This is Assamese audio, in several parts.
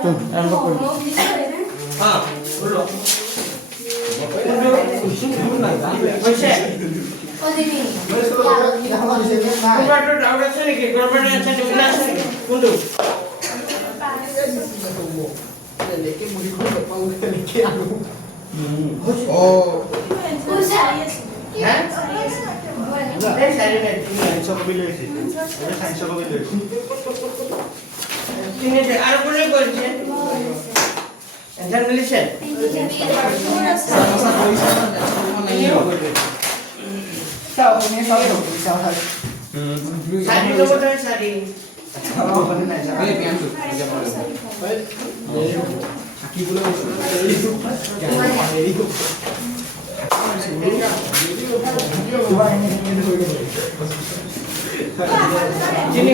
আৰম্ভ কৰোঁ হা বলো হৈছে কোনটো ডাউট আছে নেকি গৰমেণ্ট আছে নিমিলা আছে নেকি কোনটো লেকে মুড়ি খাব পাও লেকে আনো ও হ্যাঁ এই সাইডে সাইন্স কবি লইছি এটা সাইন্স কবি লইছি কিনে আর কোনে করছে এন্টার মিলিছে সমস্যা কইছে তাও কোনে সব তো তাও সাইডে তো বড় সাইডে তাও বনে না যাবে এই প্যান্ট যা বলে কি বলে এই তো Jini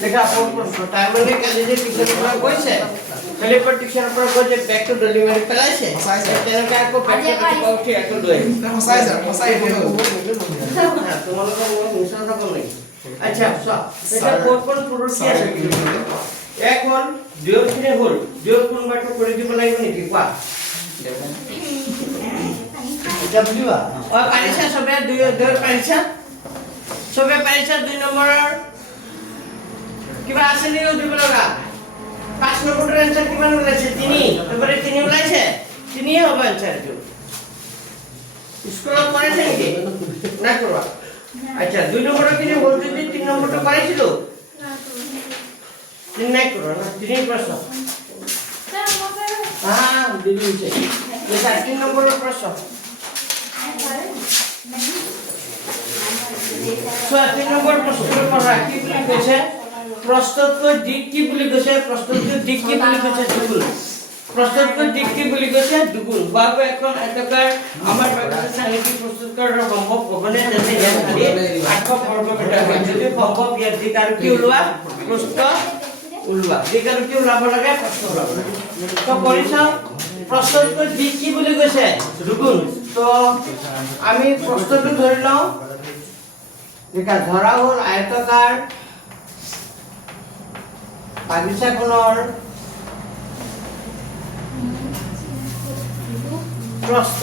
देखा टाइमली काली जे टीचर पर কইছে খালি पर टीचर पर কইছে ব্যাক টু ডেলিভারি পেলাইছে তেনে কা কো ব্যাক টু পাউটি একটু লই মসাই দিও তোমালোক মিশন টা কোন নাই আচ্ছা সব এটা কোন প্রোডাক্ট কি আছে এখন দুই কিনে হল দুই কোন বাটো করে দিব লাগিব নেকি কোয়া এটা বুঝিবা ও পারিছা সবে দুই পারিছা সবে পারিছা 2 নম্বৰৰ কিবা আছে নি দিব লগা 5 নম্বৰৰ आंसर কিমান ওলাইছে 3 এবারে 3 ওলাইছে 3 হবে आंसर তো স্কুলত পড়াইছে কি না করবা আচ্ছা 2 নম্বৰৰ কিনে বলতে যে 3 নম্বরটা পাইছিল না তো 3 নাই করো না 3 প্রশ্ন হ্যাঁ দিদিছে এটা 3 নম্বৰৰ প্রশ্ন সো 3 নম্বর প্রশ্ন পড়া কি লিখেছে প্রস্তুত দিক কি বলি গছে প্রস্তুত দিক কি বলি গছে দুগুণ প্রস্তুত দিক কি বলি গছে দুগুণ বাবা এখন এতকার আমার বাচ্চা সাহিত্য প্রস্তুত করার সম্ভব হবে না যাতে ইয়ার খালি 8 বর্গ মিটার হয় যদি সম্ভব ইয়ার দিক আর কি উলবা প্রস্থ উলবা দিক আর কি উলাব লাগে প্রস্থ উলাব তো পরিচাও প্রস্তুত দিক কি বলি গছে দুগুণ তো আমি প্রস্তুত ধরে নাও এটা ধরা হল আয়তাকার বাগিচা কোণৰ প্ৰস্থ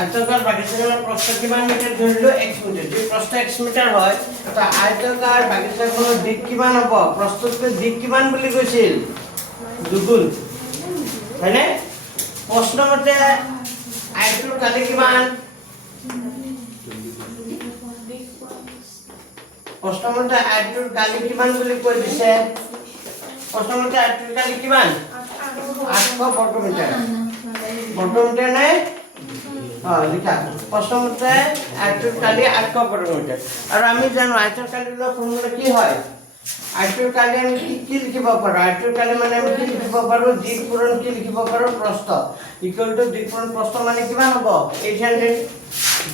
আয়তাকাৰ বাগিচাখনৰ প্ৰস্থ কিমান মিটাৰ ধৰিলো x মিটাৰ যদি প্ৰস্থ x মিটাৰ হয় তো আয়তাকাৰ বাগিচাখনৰ দিক কিমান হ'ব প্ৰস্থতকৈ দিক কিমান বুলি কৈছিল দুগুণ হয়নে প্ৰশ্নমতে আয়তৰ কালি কিমান প্ৰশ্নমতে আয়তৰ কালি কিমান বুলি কৈ দিছে প্ৰশ্নমতে আয়তৰ কালি কিমান 800 বৰ্গ মিটাৰ নাই লিখা প্ৰশ্নমতে আয়তৰ কালি 800 বৰ্গ মিটাৰ আৰ আমি জানো আয়তৰ কালিৰ ফৰ্মুলা কি হয় আয়তৰ কালি আমি কি লিখিব পাৰো আয়তৰ কালি মানে আমি কি লিখিব পাৰো দিক পূৰণ কি লিখিব পাৰো প্ৰস্থ ইকুয়াল টু দিক পূৰণ প্ৰস্থ মানে কিমান হ'ব 800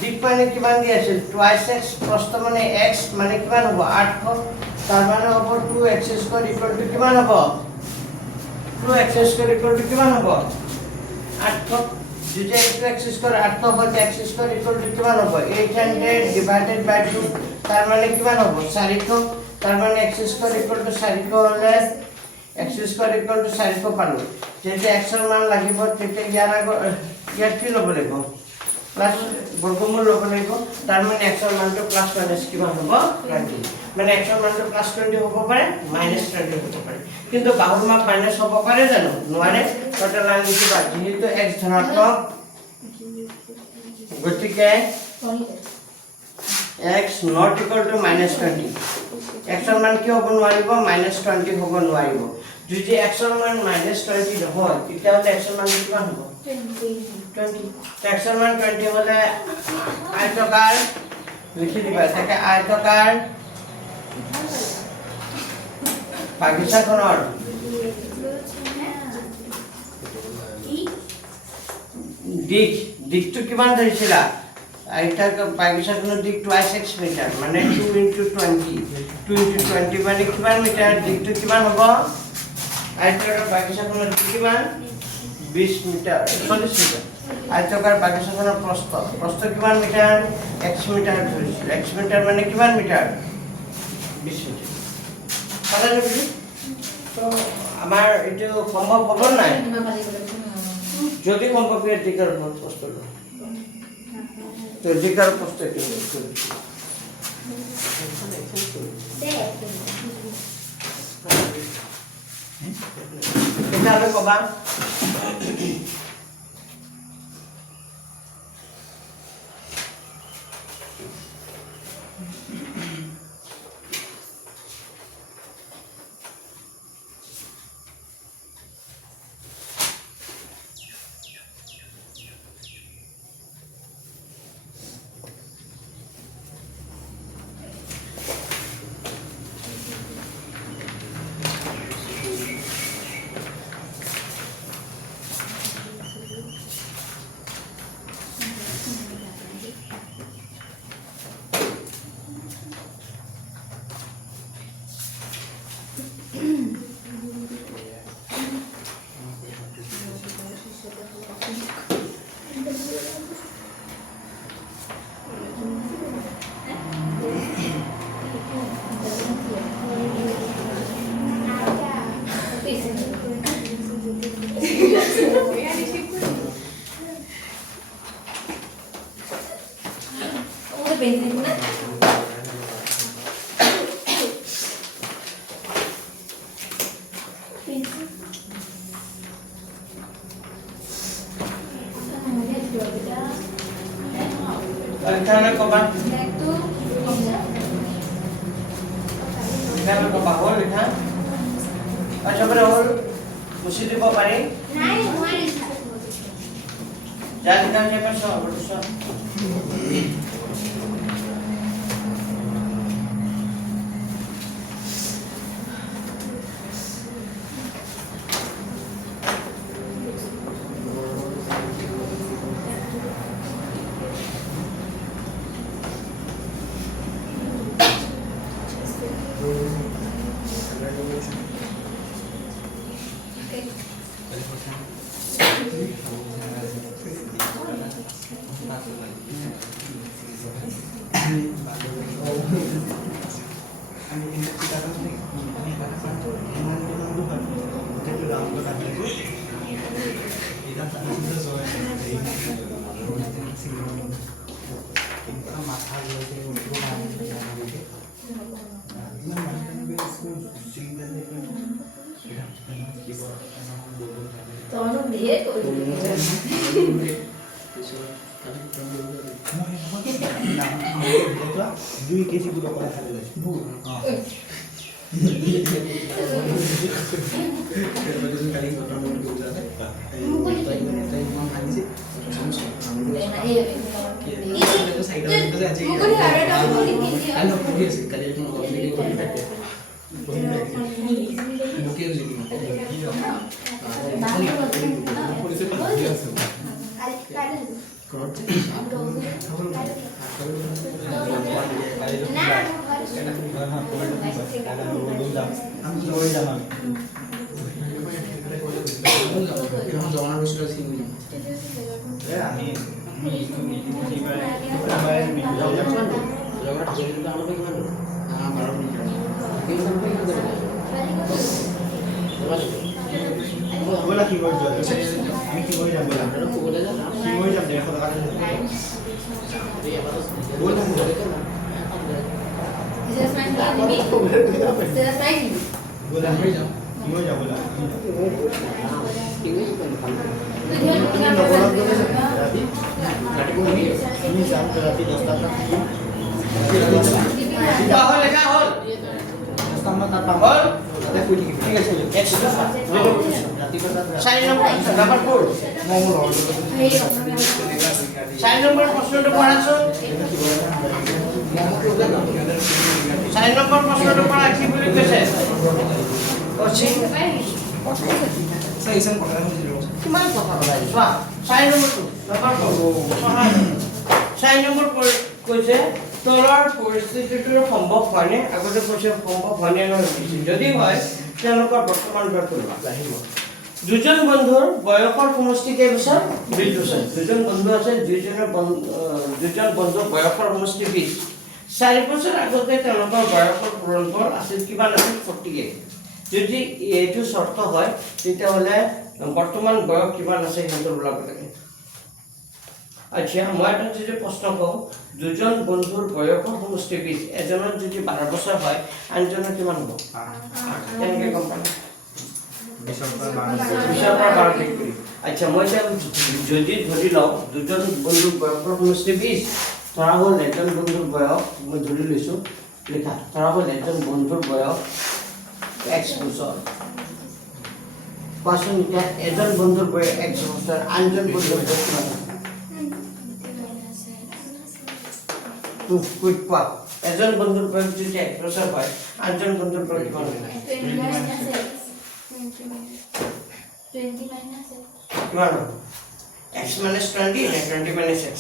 দিক মানে কিমান দি আছে টুৱাইস x প্ৰস্থ মানে x মানে কিমান হ'ব 800 তাৰ মানে হ'ব 2x² ইকুয়াল টু কিমান হ'ব 2x² ইকুয়াল টু কিমান হ'ব 800 যদি x² 800 হয় x² ইকুয়াল টু কিমান হ'ব 800 ডিভাইডেড বাই 2 তাৰ মানে কিমান হ'ব 400 তাৰ মানে x² ইকুয়াল টু 400 হলে x² ইকুয়াল টু 400 পালো যেতিয়া x এর মান লাগিব তেতিয়া ইয়াৰ কি ল'ব লাগিব প্লাস বর্গমূল লব লাগিব তার মানে x এর মানটো প্লাস মাইনাস কিমান হ'ব 20 মানে x এর মানটো প্লাস 20 হ'ব পাৰে মাইনাস 20 হ'ব পাৰে কিন্তু বাহুৰ মাপ মাইনাস হ'ব পাৰে জানো নোৱাৰে টোটাল লাইন লিখিবা যেহেতু x ধনাত্মক গতিকে x not equal to -20 x এর মান কি হ'ব নোৱাৰিব -20 হ'ব নোৱাৰিব যদি x এর মান -20 নহয় তেতিয়া হলে x এর মান কিমান হ'ব 20 x এর মান 20 হলে আয়তকার লিখি দিবা থাকে আয়তকার বাগিচাখনৰ দিকটো কিমান ধৰিছিলা এটা বাগিচাখনৰ দিক টুৱাইছ x মিটাৰ মানে 2 × 20 মানে কিমান মিটাৰ দিকটো কিমান হ'ব আয়তাকাৰ বাগিচাখনৰ দিক কিমান 20 মিটাৰ 40 মিটাৰ আয়তাকাৰ বাগিচাখনৰ প্ৰস্থ কিমান মিটাৰ x মিটাৰ ধৰিছিল x মিটাৰ মানে কিমান মিটাৰ 20 মিটাৰ পালানে বুজি তো আমাৰ এটো সম্ভৱ হ'ব নাই যদি সম্ভৱ হয় দিকৰ প্ৰস্থ তো দিকৰ প্ৰস্থ কি এটা আমি কবা Kana ko ba? Kana ko ba hol likha? Acha bare hol musi দিব পারি? নাই মই যা লিখা আছে পাশে বড় সব দুই কেজি গুলো করে ফেলে দেয় Number স্যার ইসান কথা বুঝিলো কিমান কথা কলাই চোৱা 4 নম্বৰটো চাৰি নম্বৰ কৈছে তলৰ পৰিস্থিতিটোৰ সম্ভৱ হয়নে আগতে কৈছে সম্ভৱ হয়নে নহয় যদি হয় তেওঁলোকৰ বৰ্তমান বয়স লাগিব দুজন বন্ধুৰ বয়সৰ সমষ্টি কেই বছৰ 20 বছৰ দুজন বন্ধু আছে দুজন বন্ধুৰ বয়সৰ সমষ্টি 20 4 বছৰ আগতে তেওঁলোকৰ বয়সৰ পূৰণফল আছিল কিমান আছিল 48 যদি এইটো শৰ্ত হয় তেতিয়াহ'লে বৰ্তমান বয়স কিমান আছে সেইটো ওলাব লাগে আচ্ছা মই এটা যদি প্ৰশ্ন কওঁ দুজন বন্ধুৰ বয়সৰ সমষ্টি 20 এজনৰ যদি 12 বছৰ হয় আনজনৰ কিমান হ'ব কেনেকৈ গম পাম আচ্ছা মই যদি ধৰি লওঁ দুজন বন্ধুৰ বয়সৰ সমষ্টি 20 ধৰা হ'ল এজন বন্ধুৰ বয়স মই ধৰি লৈছোঁ লিখা ধৰা হ'ল এজন বন্ধুৰ বয়স x বছৰ কোৱাচোন এতিয়া এজন বন্ধুৰ বয়স x বছৰ আনজন বন্ধুৰ বয়স কিমান কোৱা এজন বন্ধুৰ বয়স যদি 1 বছৰ হয় আনজন বন্ধুৰ বয়স কিমান হ'ব 20 minus x. Kiman? X minus 20 and 20 minus x.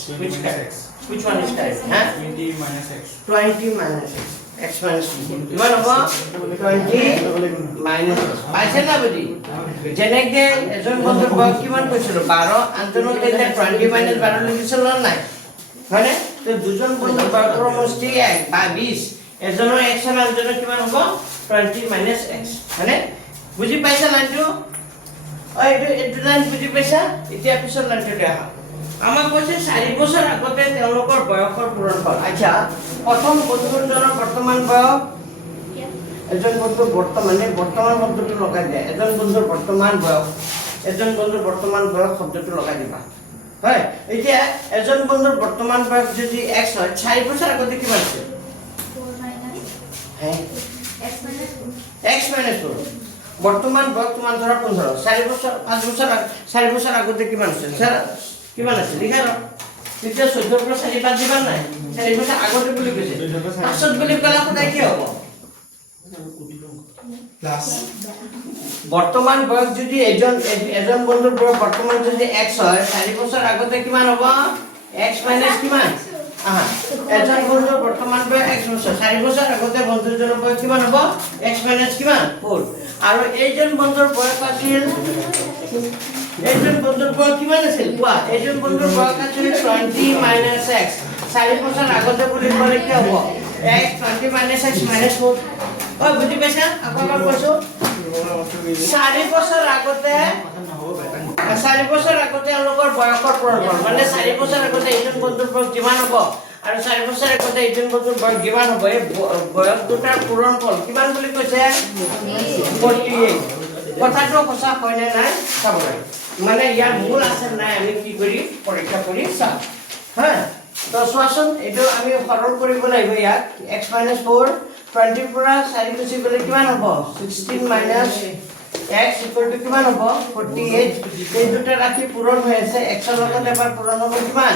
Which one is correct? Huh? 20 minus x 20 minus x. X minus 20. Kiman hobo? 20 minus x. Paise na budi? Jeneke ejon bondhur boyos kiman koisilo 12 anjono tete 20 minus 12 likisilo nai. Hone? To dujon bondhur boyos সমষ্টি 1 বা 20 এজনৰ x আৰু আনজনৰ কিমান হ'ব 20 minus x. হনে? বুজি পাইছা লাইনটো এইটো লাইন বুজি পাইছা এতিয়া পিছৰ লাইনটো দেখা আমাক কৈছে 4 বছৰ আগতে তেওঁলোকৰ বয়সৰ পূৰণফল আচ্ছা প্ৰথম বন্ধুজনৰ বৰ্তমান বয়স এজন বন্ধুৰ বৰ্তমান শব্দটো লগাই দিয়া এজন বন্ধুৰ বৰ্তমান বয়স শব্দটো লগাই দিবা হয় এতিয়া এজন বন্ধুৰ বৰ্তমান বয়স যদি x হয় 4 বছৰ আগতে কিমান আছিল 4 minus x minus 4 বৰ্তমান বয়স কিমান ধৰা 15 4 বছৰ আগতে কিমান আছিল স্যাৰ কিমান আছিল লিখা ৰ তেতিয়া 14 পৰা 4 বাদ দিবা নাই 4 বছৰ আগতে বুলি কৈছে পাছত বুলি কলা কোনে কি হ'ব প্লাস বৰ্তমান বয়স যদি এজন বন্ধুৰ বয়স বৰ্তমান যদি x হয় 4 বছৰ আগতে কিমান হ'ব x minus কিমান আহা এজন বন্ধুৰ বৰ্তমান বয়স x বছৰ 4 বছৰ আগতে বন্ধুজনৰ বয়স কিমান হ'ব x minus কিমান 4 আৰু এইজন বন্ধুৰ বয়স আছিল এইজন বন্ধুৰ বয়স কিমান আছিল কোৱা এইজন বন্ধুৰ বয়স আছিল 20 minus x 4 বছৰ আগতে বুলি ক'লে কি হ'ব x 20 minus x minus 4 ঐ বুজি পাইছা আপোনাক কৈছো 4 বছৰ আগতে তেওঁলোকৰ বয়সৰ পূৰণফল মানে 4 বছৰ আগতে এইজন বন্ধুৰ বয়স কিমান হ'ব আৰু 4 বছৰ আগতে এইজন বন্ধুৰ বয়স কিমান হ'ব এই বয়স দুটাৰ পূৰণফল কিমান বুলি কৈছে 48 কথাটো সঁচা হয় নে নাই চাব লাগে মানে ইয়াৰ মূল আছে নাই আমি কি কৰি পৰীক্ষা কৰি চাম হা তো চোৱাচোন এইটো আমি সৰল কৰিব লাগিব ইয়াক x minus 4 20 পৰা 4 গুচি গ'লে কিমান হ'ব 16 minus x equal to কিমান হ'ব 48 এই দুটা ৰাশি পূৰণ হৈ আছে x ৰ লগত এবাৰ পূৰণ হ'ব কিমান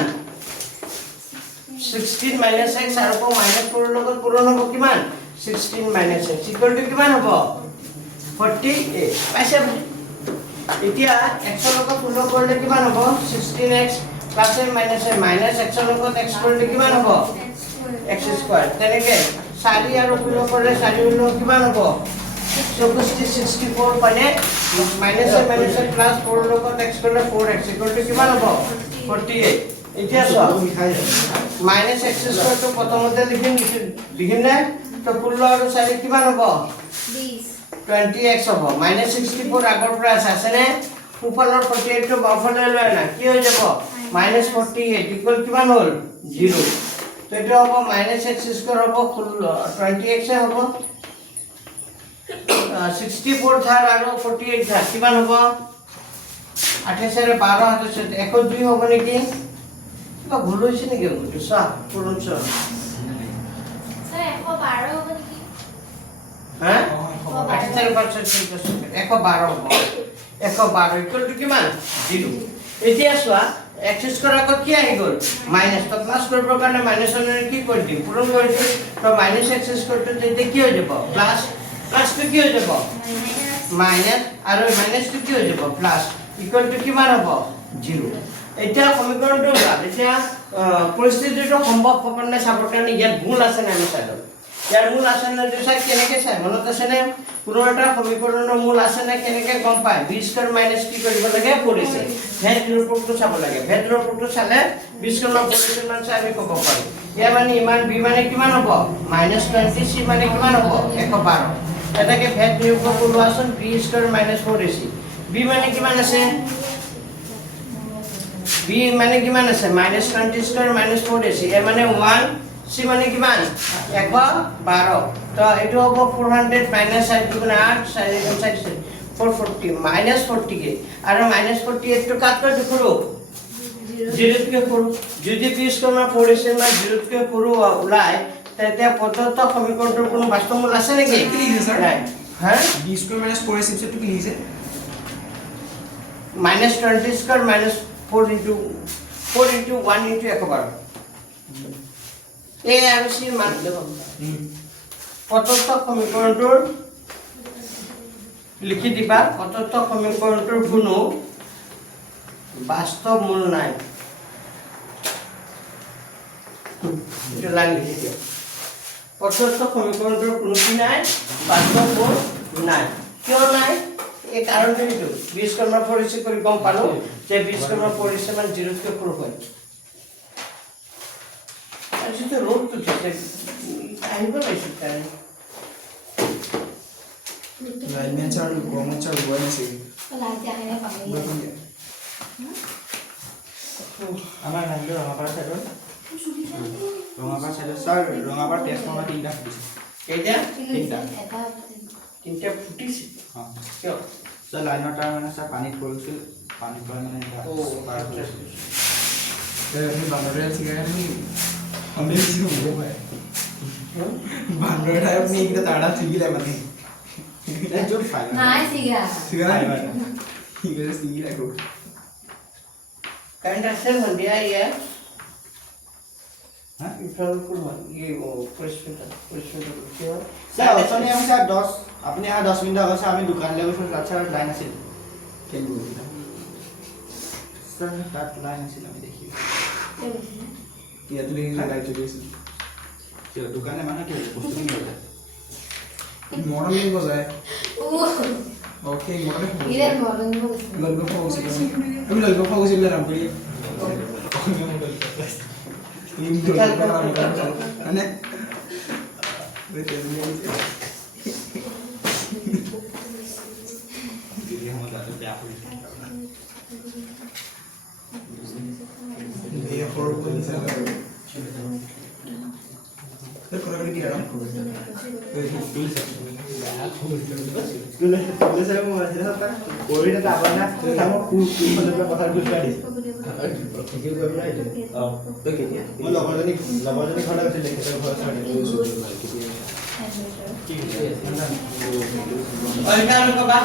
16 minus x আৰু minus 4 ৰ লগত পূৰণ হ'ব কিমান 16 minus x equal to কিমান হ'ব 48 পাইছে এতিয়া x ৰ লগত পূৰণ কৰিলে কিমান হ'ব 16x plus minus x ৰ লগত x কৰিলে কিমান হ'ব x স্কয়াৰ তেনেকে 4 আৰু পূৰণ কৰিলে 4 ৰ লগত কিমান হ'ব 64 মানে minus plus 4 ৰ লগত x কৰিলে 4x equal to কিমান হ'ব 48 এতিয়া চোৱা minus x স্কয়াৰ টো প্ৰথমতে লিখিম না তো 16 আৰু 4 কিমান হ'ব 20x হ'ব minus 64 আগৰ পৰা আছে নে উপৰৰ 48 টো বাওঁফালে লৈ না কি হৈ যাব minus 48 ইকুৱেল কিমান হ'ল 0 তো এটা হ'ব minus x স্কয়াৰ হ'ব 20x হ'ব 64 ধাৰ আৰু 48 ধাৰ কিমান হ'ব 28 আৰু 12 আছে 102 হ'ব নেকি কিবা ভুল হৈছে নেকি এইটো চা পূৰণ চোৱা স্যাৰ 112 হবে কি হ্যাঁ 112 হ'ব 112 ইকুৱেল টু কিমান 0 এতিয়া চোৱা x স্কয়াৰ আগত কি আহি গ'ল মাইনাস তো প্লাস কৰিবৰ কাৰণে মাইনাসৰ কি কৰি দিম পূৰণ কৰি দিম তো মাইনাস x স্কয়াৰ টো তেতিয়া কি হৈ যাব প্লাস টো কি হৈ যাব মাইনাছ আৰু মাইনাছটো কি হৈ যাব প্লাছ ইকুৱেল টু কিমান হ'ব 0 এতিয়া সমীকৰণটো ওলাল এতিয়া পৰিস্থিতিটো সম্ভৱ হ'ব নে চাবৰ কাৰণে ইয়াত ভুল আছে নে আমি চাই লওঁ ইয়াৰ মূল আছে নে চাই কেনেকৈ চাই মনত আছেনে কোনো এটা সমীকৰণৰ মূল আছে নে কেনেকৈ গম পায় b স্কয়াৰ মাইনাছ কি কৰিব লাগে পৰিছে ভেদ নিৰূপকটো চাব লাগে ভেদ নিৰূপকটো চালে b স্কয়াৰৰ পৰিচয় মান চাই আমি ক'ব পাৰোঁ ইয়াৰ মানে ইমান b মানে কিমান হ'ব -20 c মানে কিমান হ'ব 112 এটাকে ভেদ নিৰূপক ওলোৱাচোন b square minus 4ac b মানে কিমান আছে b মানে কিমান আছে -20 স্কয়াৰ মাইনাছ 4ac এ মানে 1 c মানে কিমান 112 তো এটো হ'ব 400 মাইনাছ 8 দুগুণে 8 440 মাইনাছ 40 কে আৰু মাইনাছ 48 টো কাট কৰি দেখো 0 কে কৰো যদি p স্কয়াৰ 4ac না 0 কে কৰো ওলাই তেতিয়া প্ৰদত্ত সমীকৰণটোৰ কোনো বাস্তৱ মূল আছে নেকি কি লিখিছে স্যার হ্যাঁ b স্কয়ার মাইনাস 4ac সেটটো কি লিখিছে -20 স্কয়ার মাইনাস 4 into 1 into 112 এই আমি সি মান দেব প্রদত্ত সমীকৰণটোৰ লিখি দিবা প্ৰদত্ত সমীকৰণটোৰ কোনো বাস্তৱ মূল নাই এটা লাইন লিখি দিও প্ৰদত্ত সমীকৰণটোৰ কোনো কি নাই বাস্তৱ মূল নাই কিয় নাই এই কাৰণটো এইটো 20 কৰ্ম পৰিচয় কৰি গম পালো যে 20 কৰ্ম পৰিচয় মান 0 কে সৰু হয় আজি তো ৰোড তো ঠিক আহিব লাগিছিল তাই লাইন চাৰ গৰম চাৰ গৈ আছে আমাৰ নামটো ৰঙাপাৰা সাইডৰ স্যাৰ ৰঙাপাৰা টেষ্ট নম্বৰ 3টা ফুটিছে কেইটা তিনটা ফুটিছে হ্যাঁ কিয় স্যাৰ লাইনৰ তাৰ মানে স্যাৰ পানীত পৰিছিল পানীত পৰা মানে এটা পাৰ কৰিছিল আমি বান্দৰে চিগাৰে আমি বেছি হ'ব হয় বান্দৰে আপুনি এইটা তাড়া চিগিলে মানে এটা জোৰ ফাইল নাই সিগা চিগাৰে ইগৰে চিগিলে গো কারেন্ট আছে মন্দিয়া ইয়া হ্যাঁ ইফাল কোন ये वो प्रेसमेंट क्या স্যার অথনি আমি স্যার 10 আপনি আর 10 মিনিট আগে আমি দোকান লে গৈছো আচ্ছা লাইন আছিল কেন স্যার তাত লাইন আছিল আমি দেখি কি তুমি লাইন চলি আছিল কি দোকানে মানে কি বস্তু কিনে যায় মডেল নিব যায় ওকে মডেল ইরে মরন বল লগ ফাউসি আমি লগ ফাউসি লে নাম করি মানে और क्या लोग का बात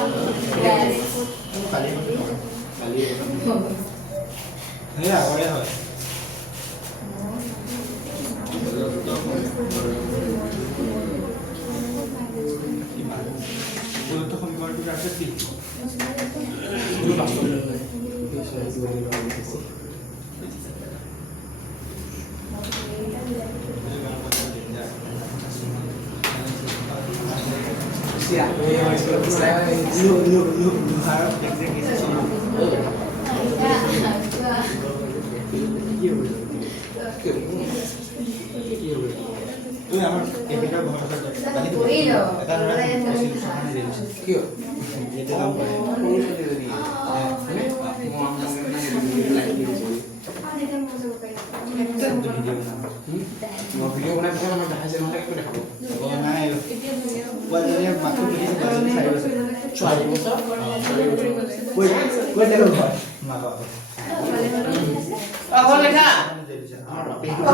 হল লেখা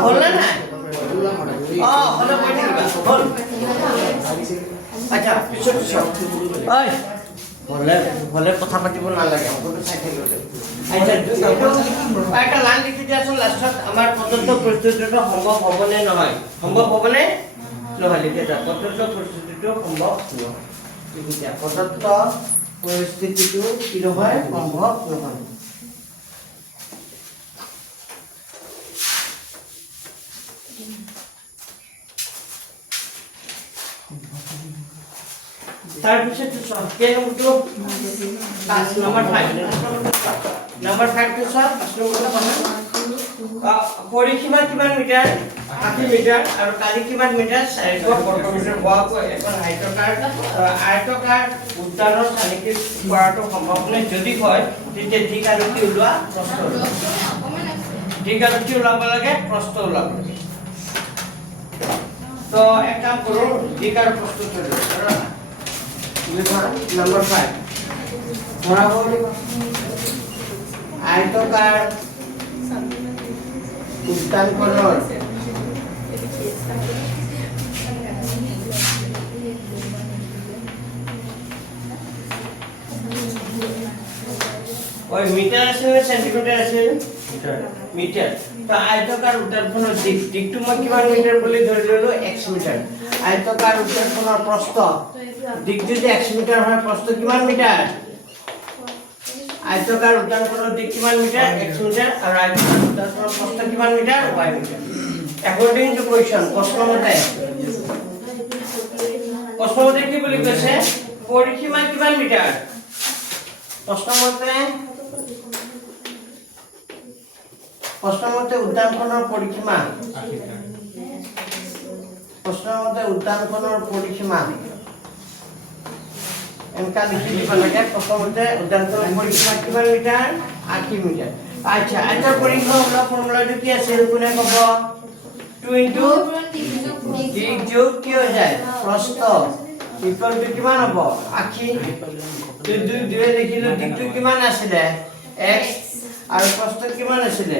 হল না না হল বইতে দিবা হল আচ্ছা পিছত ওই হলে কথা পাতিব নালাগে আমাকে চাই থাকিব আচ্ছা একটা লাইন লিখি দিয়াচোন লাষ্টত আমাৰ প্ৰদত্ত পৰিস্থিতিটো সম্ভৱ হ'বনে নহয় সম্ভৱ হ'বনে নহয় লিখি দিয়া প্ৰদত্ত পৰিস্থিতিটো সম্ভৱ নহয় এতিয়া প্ৰদত্ত পৰিস্থিতিটো কি নহয় সম্ভৱ নহয় তাৰপিছত কেই নম্বৰটো নম্বৰ 5 টো সব পৰিসীমা কিমান মিটাৰ 80 মিটাৰ আৰু কালি কিমান মিটাৰ 400 বৰ্গ মিটাৰ হোৱাকৈ এখন আয়তকাৰ উদ্যানৰ চালিকি কৰাটো সম্ভৱ নহয় যদি হয় তেতিয়া ঠিক আৰু কি ওলোৱা প্ৰশ্ন ঠিক আৰু কি ওলাব লাগে প্ৰশ্ন ওলাব লাগে তো এক কাম কৰো ঠিক আৰু প্ৰস্তুত কৰো number 5 ধৰা হ'ল আয়তকাৰ উদ্যানখনৰ ওই মিটাৰ আছে না সেন্টিমিটাৰ আছে মিটাৰ তো আয়তকাৰ উদ্যানখনৰ দিকটো মই কিমান মিটাৰ বুলি ধৰি ললো x মিটাৰ আয়তকাৰ উদ্যানখনৰ প্ৰস্থ দিকটো যে x মিটাৰ হয় প্ৰস্থ কিমান মিটাৰ আয়তকাৰ উদ্যানখনৰ দিক কিমান মিটাৰ x মিটাৰ আৰু আয়তকাৰ উদ্যানখনৰ প্ৰস্থ কিমান metre y metre according to question প্ৰশ্নমতে কি বুলি কৈছে পৰিসীমা কিমান মিটাৰ প্ৰশ্নমতে উদ্যানখনৰ পৰিসীমা এনেকা লিখি দিব লাগে প্ৰথমতে উদ্যানখনৰ পৰিসীমা কিমান মিটাৰ 80 মিটাৰ আচ্ছা আয়তৰ পৰিসীমা ওলা ফৰ্মুলাটো কি আছিল কোনে ক'ব 2 ইনটু দিক যোগ কি হৈ যায় প্ৰস্থ ইকুয়াল টু কিমান হ'ব 80 দুই লিখিলো দিকটো কিমান আছিল x আৰু প্ৰস্থ কিমান আছিল y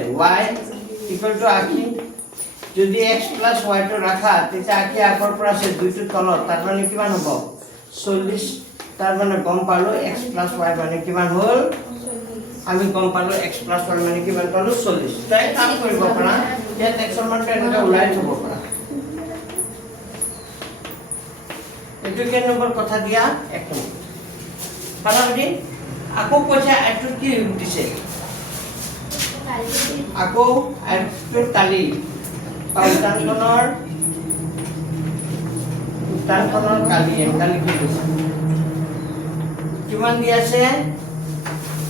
ইকুয়াল টু 80 যদি x প্লাস y টো ৰাখা তেতিয়া 80 আগৰ পৰা আছে দুইটো তলত তাৰ মানে কিমান হ'ব 40 তাৰ মানে গম পালো x plus y মানে কিমান হ'ল আমি গম পালো x plus y মানে কিমান পালো 40 তাই কাম কৰিব পৰা ইয়াত x ৰ মানটো এনেকৈ ওলাই থব পৰা এটো কে নম্বৰ কথা দিয়া 1 নম্বৰ পালাবি আকৌ কৈছে এটো কি দিছে আকৌ এটো কালি উদ্যানখনৰ কালি এনেকা লিখি দিছে কিমান দি আছে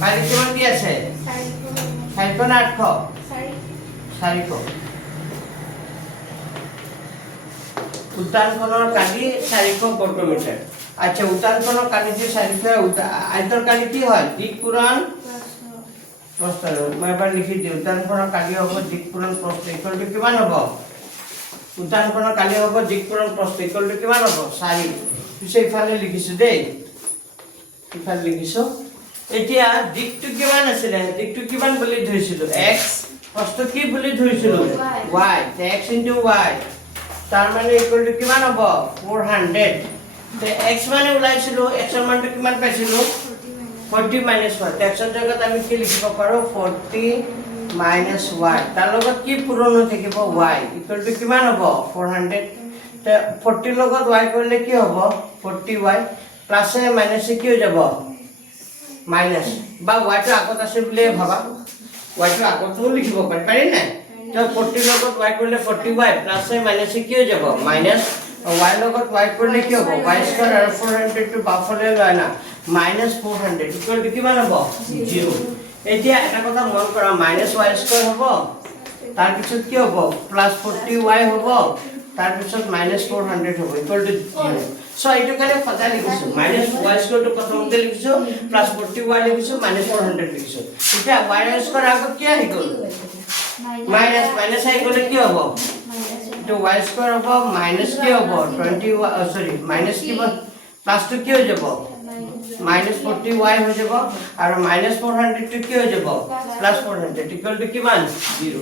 কালি কিমান দি আছে 400 উদ্যানখনৰ কালি 400 বৰ্গ মিটাৰ আচ্ছা উদ্যানখনৰ কালি যে 400 আয়তৰ কালি কি হয় দিক পূৰণ প্ৰস্থ মই এবাৰ লিখি দিওঁ উদ্যানখনৰ কালি হ'ব দিক পূৰণ প্ৰস্থ ইকুয়াল টু কিমান হ'ব উদ্যানখনৰ কালি হ'ব দিক পূৰণ প্ৰস্থ ইকুয়াল টু কিমান হ'ব 4 পিছে ইফালে লিখিছো দেই ইফালে লিখিছো এতিয়া দিকটো কিমান আছিল দিকটো কিমান বুলি ধৰিছিলো x প্ৰস্থ কি বুলি ধৰিছিলো y x y তাৰ মানে ইকুয়াল টু কিমান হ'ব 400 তে x মানে ওলাইছিলো x ৰ মানটো কিমান পাইছিলো 40 minus 1 x ৰ জায়গাত আমি কি লিখিব পাৰো 40 minus y তাৰ লগত কি পূৰণ হৈ থাকিব y ইকুয়াল টু কিমান হ'ব 400 তে 40 লগত y কৰিলে কি হ'ব 40y প্লাস এ মাইনাস কি হৈ যাব মাইনাস বা y টো আগত আছে বুলি ভাবা y টো আগত লিখিব পাৰি না তো 40 লগত y কৰিলে 40y প্লাস এ মাইনাস কি হৈ যাব মাইনাস y লগত y কৰিলে কি হ'ব y স্কয়াৰ আৰু 400 টো বাফলে লয় না মাইনাস 400 ইকুয়াল টু কিমান হ'ব 0 এতিয়া এটা কথা মন কৰা মাইনাস y স্কয়াৰ হ'ব তাৰ পিছত কি হ'ব প্লাস 40y হ'ব তাৰ পিছত মাইনাস 400 হ'ব ইকুয়াল টু 0 সো এইটো কাৰণে কথা লিখিছো মাইনাস y স্কয়াৰ টো প্ৰথমতে লিখিছো প্লাস 40y লিখিছো মাইনাস 400 লিখিছো এতিয়া y স্কয়াৰ আগত কি আহি গ'ল মাইনাস মাইনাস আহি গ'লে কি হ'ব তো y স্কয়াৰ হ'ব মাইনাস কি হ'ব 20 সরি মাইনাস কি প্লাস টু কি হৈ যাব মাইনাস 40y হৈ যাব আৰু মাইনাস 400 টো কি হৈ যাব প্লাস 400 ইকুয়াল টু কিমান 0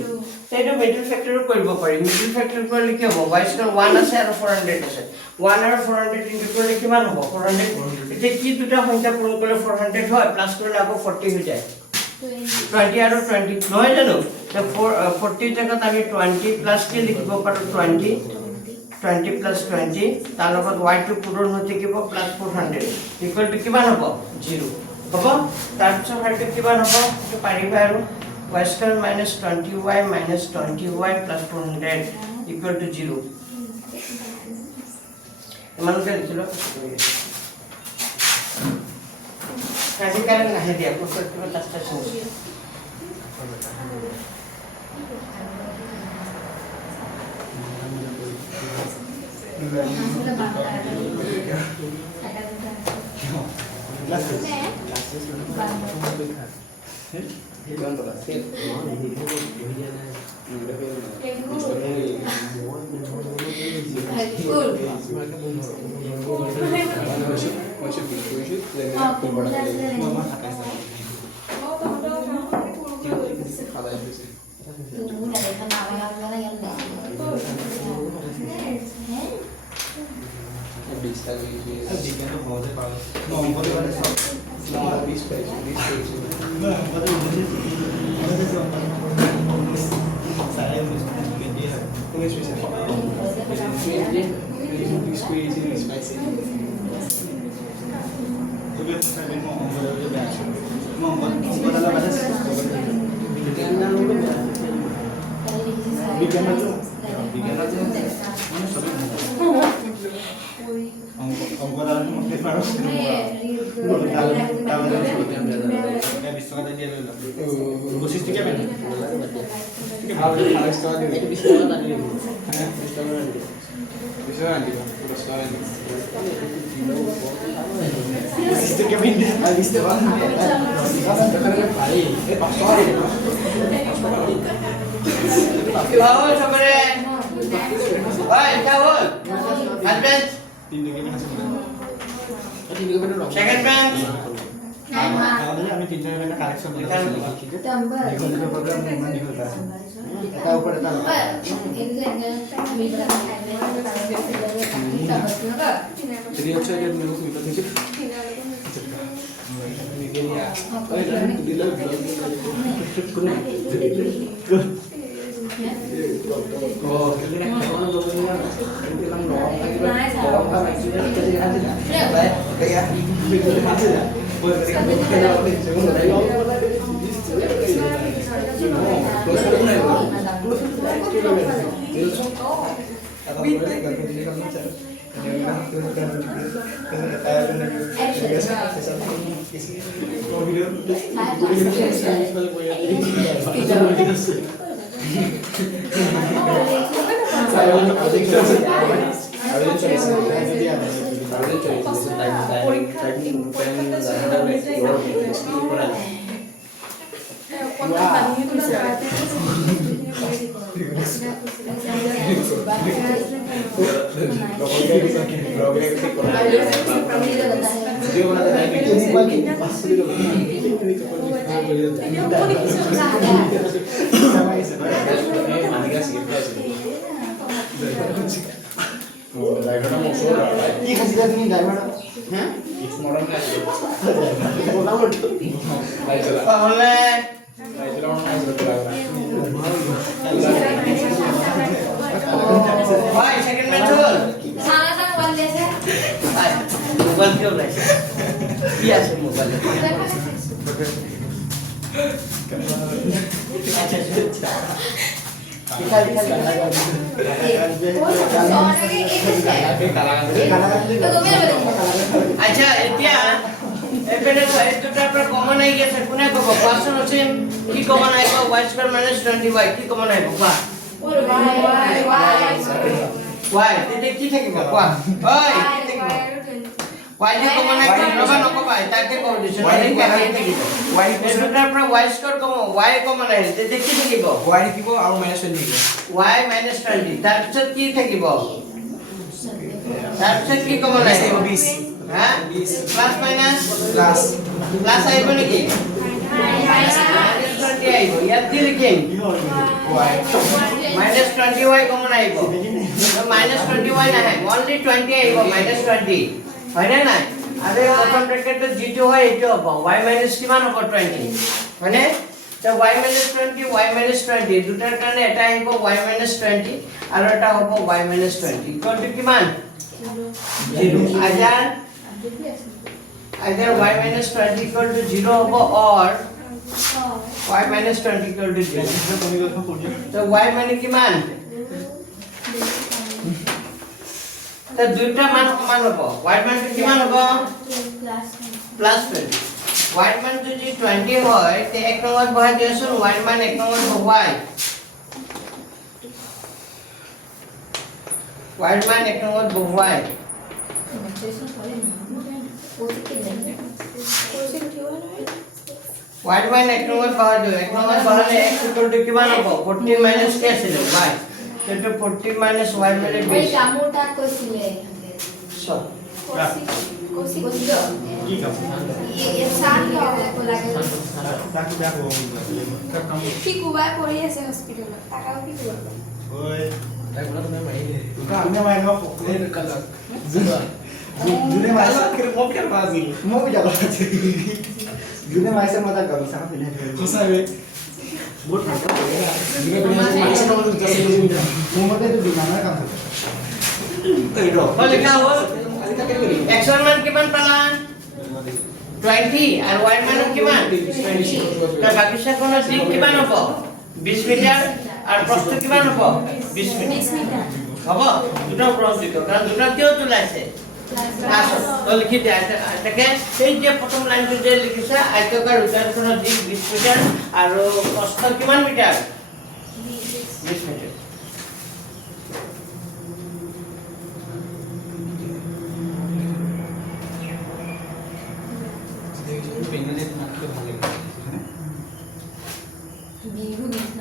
সেইটো মিডল ফ্যাক্টৰ কৰিব পাৰি মিডল ফ্যাক্টৰ কৰিলে কি হ'ব y স্কয়াৰ 1 আছে আৰু 400 আছে 1 আৰু 400 ইনটু কৰিলে কিমান হ'ব 400 এতিয়া কি দুটা সংখ্যা পূৰণ কৰিলে 400 হয় প্লাস কৰিলে আকৌ 40 হৈ যায় 20 আৰু 20 নহয় জানো 40 জায়গাত আমি 20 প্লাস কি লিখিব পাৰো 20 20 প্লাস 20 তার লগত y2 পূরণ হৈ থাকিব প্লাস 400 ইকুয়াল টু কিমান হ'ব 0 হ'ব তাৰ পিছত হয়তো কিমান হ'ব তো পাৰিবা আৰু y square minus 20y minus 20y plus 400 equal to 0 ইমানকে লিখিলো কাজি কারণ নাহে দিয়া প্রশ্ন কিবা টাস্কটা শুনি Second bench. আমি তিনটা মানে কালেকশন अच्छा এতিয়া এপেনে দুটা পৰা কমন আই গেছে কোনে কব কোৱেশ্চন আছে কি কমন আইব y স্কয়াৰ মাইনাস 20y কি কমন আইব কোৱা y তে কি থাকিব কোৱা ওই কি থাকিব y যে কমন আইব নবা নকবা তাকে কব দিছ y থাকিব y দুটাৰ পৰা y স্কয়াৰ কম y কমন আইল তে কি থাকিব y থাকিব আৰু মাইনাস 20 থাকিব y minus 20 তাৰ পিছত কি থাকিব তাৰ পিছত কি কমন আহিব 20 হ্যাঁ 20 প্লাস মাইনাস প্লাস প্লাস আহিব নেকি মাইনাস 20 আহিব ইয়াত কি লিখিম y minus 20y কমন আহিব minus 20y নাহে only 20 আহিব minus 20 হয় না নাই আৰু প্ৰথম ব্ৰেকেটত যেটো হয় এটো হ'ব y minus কিমান হ'ব 20 হয়নে তো y minus 20 y minus 20 দুটাৰ কাৰণে এটা আহিব y minus 20 আৰু এটা হ'ব y minus 20 ইকুৱেল টু কিমান 0 either y minus 20 equal to 0 হ'ব or y minus 20 equal to 0 তো y মানে কিমান তো দুটা মান সমান হ'ব y মানটো কিমান হ'ব প্লাস 20 y মান যদি 20 হয় তে এক নম্বৰত বহাই দিয়াচোন y মান এক নম্বৰত বহাই y মান এক নম্বৰত বহাই y মান এক নম্বৰত বহাই দিও এক নম্বৰত বহালে x ইকুৱেল টু কিমান হ'ব 40 মাইনাস কি আছিল y সেইটো 40 মাইনাস y মানে 20 কামুটা কৈছিলে সব কি কাম তাকে যা কাম কি কুবাই পৰি আছে হস্পিটেলত টাকাও কি কুবাই ওই তাই বলা তুমি মাইলে আমি মাইনো এই কালা জুনে মাইছে করে মক কেন বাজি মক যাব আছে জুনে মাইছে মজা গাবি সামনে পিনে খসাবে বহুত ফাটা জুনে মাইছে তো মোমতে তো বিমানৰ কাম থাকে এই ৰ লিখা হ'ল x মান কিমান পালা 20 আৰু y মান কিমান 20 তো বাকিছা কোন দিক কিমান হ'ব 20 মিটাৰ আৰু প্ৰস্থ কিমান হ'ব 20 মিটাৰ হ'ব দুটা প্ৰস্থ দিও কাৰণ দুটা কিয় তুলাইছে আসো তো লিখি দিয়া এটাকে সেই যে প্ৰথম লাইনটো যে লিখিছা আয়তকাৰ উদাহৰণৰ দিক 20 মিটাৰ আৰু প্ৰস্থ কিমান মিটাৰ 20 মিটাৰ পেনলে নাকি ভালো লাগে বিহু গীত ন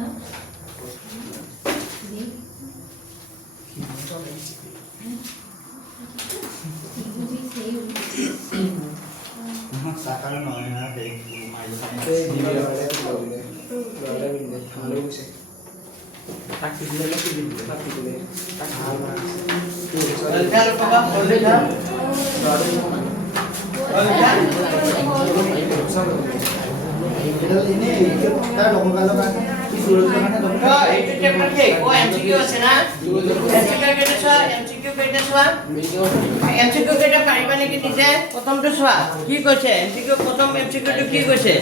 সাকার নয় না দেখ মাইল এই ভিডিওটা তো বললে রডা বিন্দে ভালো হইছে তাকে দিলে কি দিলে তাকে দিলে তাকে হাল মার খেয়াল বাবা বলে যা এটা এনে তার ডকুমেন্ট কালো কি সুরত মানে তো এইটো চ্যাপ্টার কে ও এমসিকিউ আছে না এমসিকিউ কেটা সোয়া এমসিকিউ কেটা সোয়া এমসিকিউ কেটা পাৰিবা নেকি নিজে প্ৰথমটো সোৱা কি কৈছে এমসিকিউ প্ৰথম এমসিকিউটো কি কৈছে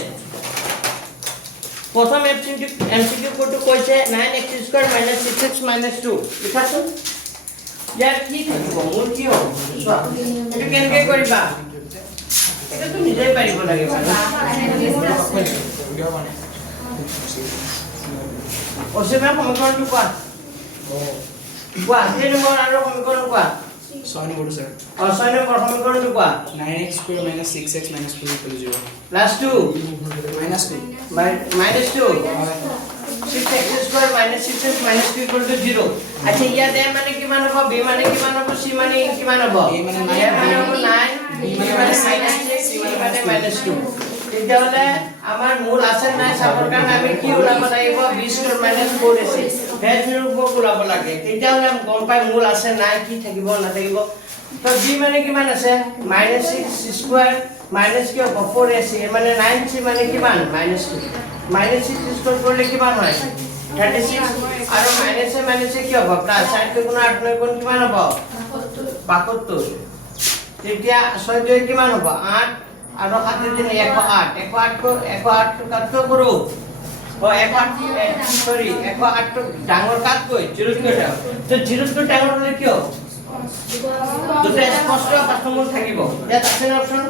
প্ৰথম এমসিকিউ কোডটো কৈছে 9x² - 6x - 2 লিখাচোন ইয়াৰ কি থাকিব মূল কি হ'ব সোৱা এইটো কেনেকৈ কৰিবা এটাতো নিজে পাৰিব লাগে অসীমে সমীকৰণটো কোৱা কোৱা সেই নম্বৰ আৰু সমীকৰণ কোৱা 6 নম্বৰ স্যাৰ 6 নম্বৰ সমীকৰণটো কোৱা 9x² - 6x - 2 = 0 plus 2 -2 minus 2 6x² - 6x - 2 = 0 আচ্ছা ইয়াতে মানে কিমান হ'ব b মানে কিমান হ'ব c মানে কিমান হ'ব A মানে a মানে হ'ব 9 b মানে -6 c মানে -2 তেতিয়াহ'লে আমাৰ মূল আছে নাই চাবৰ কাৰণে আমি কি ওলাব লাগিব 20 - 4ac হেৰ ওপৰত ওলাব লাগে তেতিয়াহ'লে আমি গম পাই মূল আছে নাই কি থাকিব নাথাকিব তো b মানে কিমান আছে -6² মাইনাস কি হ'ব 4ac মানে 9c মানে কিমান -2 -6 করলে কিমান হয় 36 আৰু মাইনাসে কি হ'ব প্লাস 60 গুণ 8 9 গুণ কিমান হ'ব 72 তেতিয়া 6 2 কিমান হ'ব 8 আৰু 7 দিন 108 কাট কৰো ও 108 সৰি 108 ডাঙৰ কাট কই 0 কৈ যাও তো 0 কৈ ডাঙৰ হলে কি হ'ব দুটা স্পষ্ট কাষ্টমাৰ থাকিব ইয়াত আছে না অপচন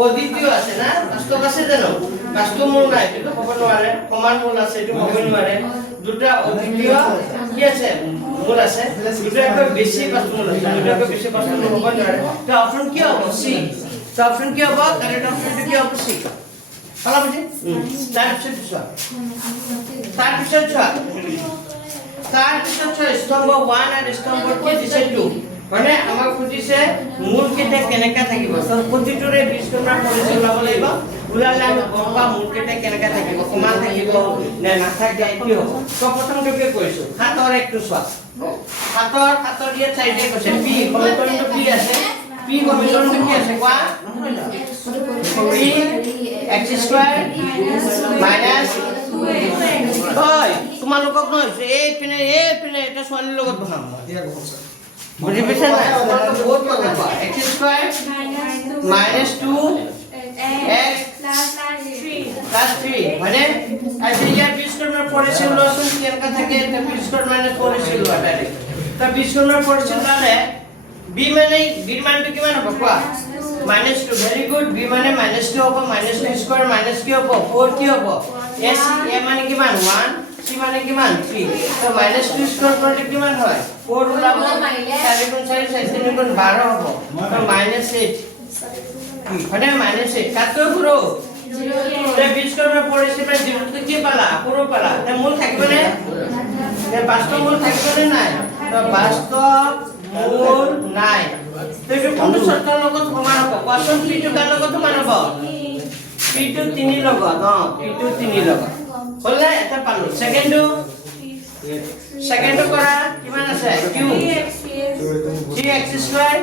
ও দ্বিতীয় আছে না কাষ্টক আছে জানো কাষ্টমূল নাই কিন্তু হ'ব নোৱাৰে সমান মূল আছে এটো হ'ব নোৱাৰে দুটা অদ্বিতীয় কি আছে মূল আছে দুটাকৈ বেছি কাষ্টমূল আছে দুটাকৈ বেছি কাষ্টমূল হ'ব নোৱাৰে তো অপচন কি হ'ব সি তো অপচন কি হ'ব কারেক্ট অপচন কি হ'ব সি হলা বুঝি তাৰপিছত স্তম্ভ 1 আৰু স্তম্ভ 2 দিছে 2 মানে আমাক খুজিছে মূল কেইটা কেনেকা থাকিব তো প্ৰতিটোৰে 20 নম্বৰ পৰিচয় ওলাব লাগিব ওলালে আমি গম পাম মূল কেইটা কেনেকা থাকিব সমান থাকিব নে নাথাকে কি হ'ব তো প্ৰথমটোকে কৈছো হাতৰ একটো চোৱা হাতৰ দিয়ে চাইডে কৈছে পি সমীকৰণটো কি আছে পি সমীকৰণটো কি আছে কোৱা পি x স্কয়াৰ মাইনাস ওই তোমালোকক নহয় এই পিনে এটা ছোৱালীৰ লগত বনাম বুজি পাইছা না তোমালোক বহুত কথা কোৱা x square minus 2x plus 3 মানে আচ্ছা ইয়ার b স্কয়ার মানে পড়েছিল লসন কেনকা থাকে এটা b স্কয়ার মানে পড়েছিল ডাইরেক্ট তা b স্কয়ার মানে পড়েছিল মানে b মানে b মানটো কিমান হ'ব কোৱা -2 ভেরি গুড b মানে -2 হ'ব -2 স্কয়ার মাইনাস কি হ'ব 4 কি হ'ব s a মানে কিমান 1 c মানে কিমান 3 তো -2 স্কয়ার করলে কিমান হয় 4 ওলাব 4 গুণ 4 3 গুণ 12 হ'ব তো -8 মানে -8 কাটো পুরো 0 তে 20 করে পড়েছে মানে 0 তে কি পালা পুরো পালা তে মূল থাকবে না তে বাস্তব মূল থাকবে না নাই তো বাস্তব মূল নাই তো এটা কোন শর্তের লগত সমান হ'ব কোৱেশ্চন p2 কার লগত সমান হ'ব p2 3 লগত p2 3 লগত হলে এটা পালো সেকেন্ড কৰা কিমান আছে q 3x square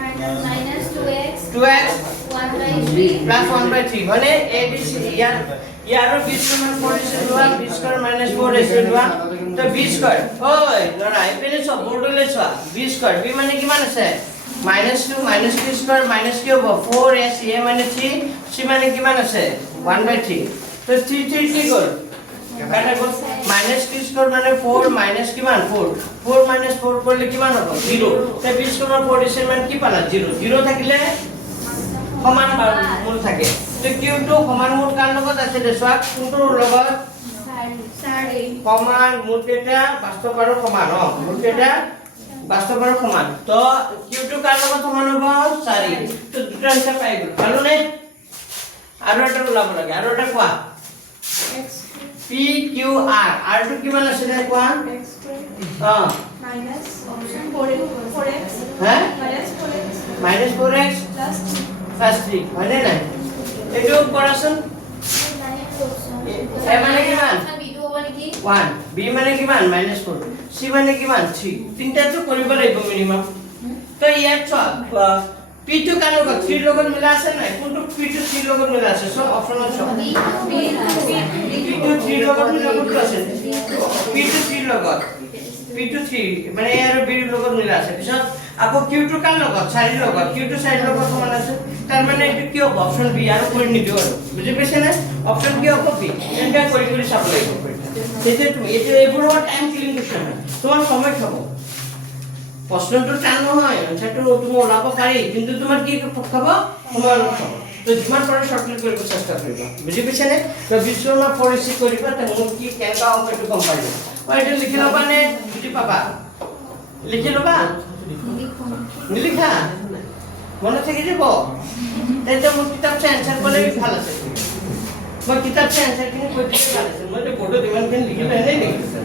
minus 2x 2x 1/3 plus 1/3 মানে a b c ইয়াৰো 20 সমান পড়িছে লোৱা 20 স্কয়াৰ minus 4 আছে লোৱা তো 20 স্কয়াৰ ওই লৰা এপিনে সব বৰ্ডলে চোৱা 20 স্কয়ার b মানে কিমান আছে -2 স্কয়ার মাইনাস কি হ'ব 4s a মানে 3 c মানে কিমান আছে 1/3 তো 3 কি গল কাটা গল -2 স্কয়ার মানে 4 মাইনাস কিমান 4 মাইনাস 4 করলে কিমান হ'ব 0 তে 20 সমান পড়িছে মানে কি পালা 0 থাকিলে সমান মূল থাকে তো q2 সমান মূল কার লগত আছে দেছোৱা কোনটোৰ লগত সমান মূল কেটা বাস্তৱ আৰু সমান মূল কেটা বাস্তৱ আৰু সমান তো q2 কার লগত সমান হ'ব 4 তো দুটা হিসাব পাই গল ভালো নে আৰু এটা ওলাব লাগে আৰু এটা কোৱা p q r r2 কিমান আছে দে কোৱা minus option 4x হ্যাঁ -4x -4x plus 3 হয় না এটো কৰাচোন a মানে কিমান 1 b মানে কিমান -4 c মানে কিমান 3 তিনটা তো কৰিব লাগিব মিনিমাম তো ইয়াত p2 কার লগত 3 লগত মিলা আছে না কোনটো p2 3 লগত মিলা আছে সব অপশনত সব p2 3 লগত মিলা কোনটো আছে p2 3 লগত p2 3 মানে ইয়াৰ b লগত মিলা আছে পিছত আকৌ q2 কার লগত 4 লগত q2 4 লগত সমান আছে তার মানে এটো কি হ'ব অপশন বি আৰু কৰি নিদিও আৰু বুজি পাইছে না অপশন কি হ'ব বি এটা কৰি চাব লাগিব তেতিয়া তুমি এটো এইবোৰ টাইম কিলিং কোৱেশ্চন তোমাৰ সময় খাব প্ৰশ্নটো টান নহয় আনসাৰটো তুমি ওলাব পাৰি কিন্তু তোমাৰ কি খাব সময় খাব তো যিমান পাৰে শৰ্টকাট কৰিব চেষ্টা কৰিবা বুজি পাইছে নে তো বিশ্বনা পৰিস্থিতি কৰিবা তে মোক কি কেনকা অংকটো কম পাৰি মই এটা লিখি লবা নে বুজি পাবা লিখি লবা নিলিখা মনে থাকি যাব তেতে মোক কিতাপ চাই আনসার বলে ভাল আছে মই কিতাপ চাই আনসার কিনে কৈ দিলে ভাল আছে মই তো বড় দিমান কিনে লিখিলে নাই লিখিছে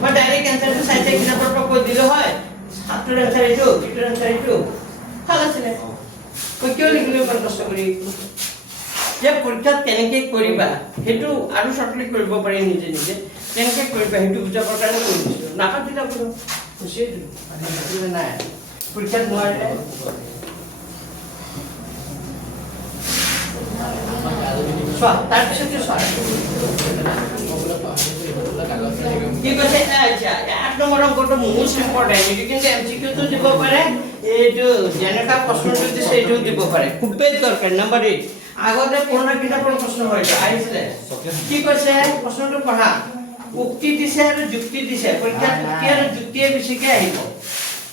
মই ডাইরেক্ট আনসারটো চাই চাই কিতাপৰ পৰা কৈ দিলে হয় ছাত্ৰৰ আনসাৰ এইটো কিটোৰ আনসাৰ এইটো ভাল আছে মই কিয় লিখিলে ইমান কষ্ট কৰি যে পৰীক্ষাত কেনেকৈ কৰিবা সেইটো আৰু শৰ্টলি কৰিব পাৰি নিজে নিজে কেনেকৈ কৰিবা সেইটো বুজাবৰ কাৰণে কৈ দিছিলোঁ নাপাতিলা কোনো খুচি নাই পৰীক্ষাত নোৱাৰিলে চোৱা তাৰপিছতে চোৱা কি কৈছে আচ্ছা 8 নম্বৰ অংকটো মোষ্ট ইম্পৰ্টেন্ট এটো কিন্তু এমসিকিউ তো দিব পাৰে এইটো যেনেকা প্ৰশ্নটো দিছে এইটো দিব পাৰে খুব বেছ দৰকাৰ নম্বৰ 8 আগতে পুৰণা কিতাপৰ প্ৰশ্ন হয়তো আহিছিলে কি কৈছে প্ৰশ্নটো পঢ়া উক্তি দিছে আৰু যুক্তি দিছে পৰীক্ষাত উক্তি আৰু যুক্তিয়ে বেছিকৈ আহিব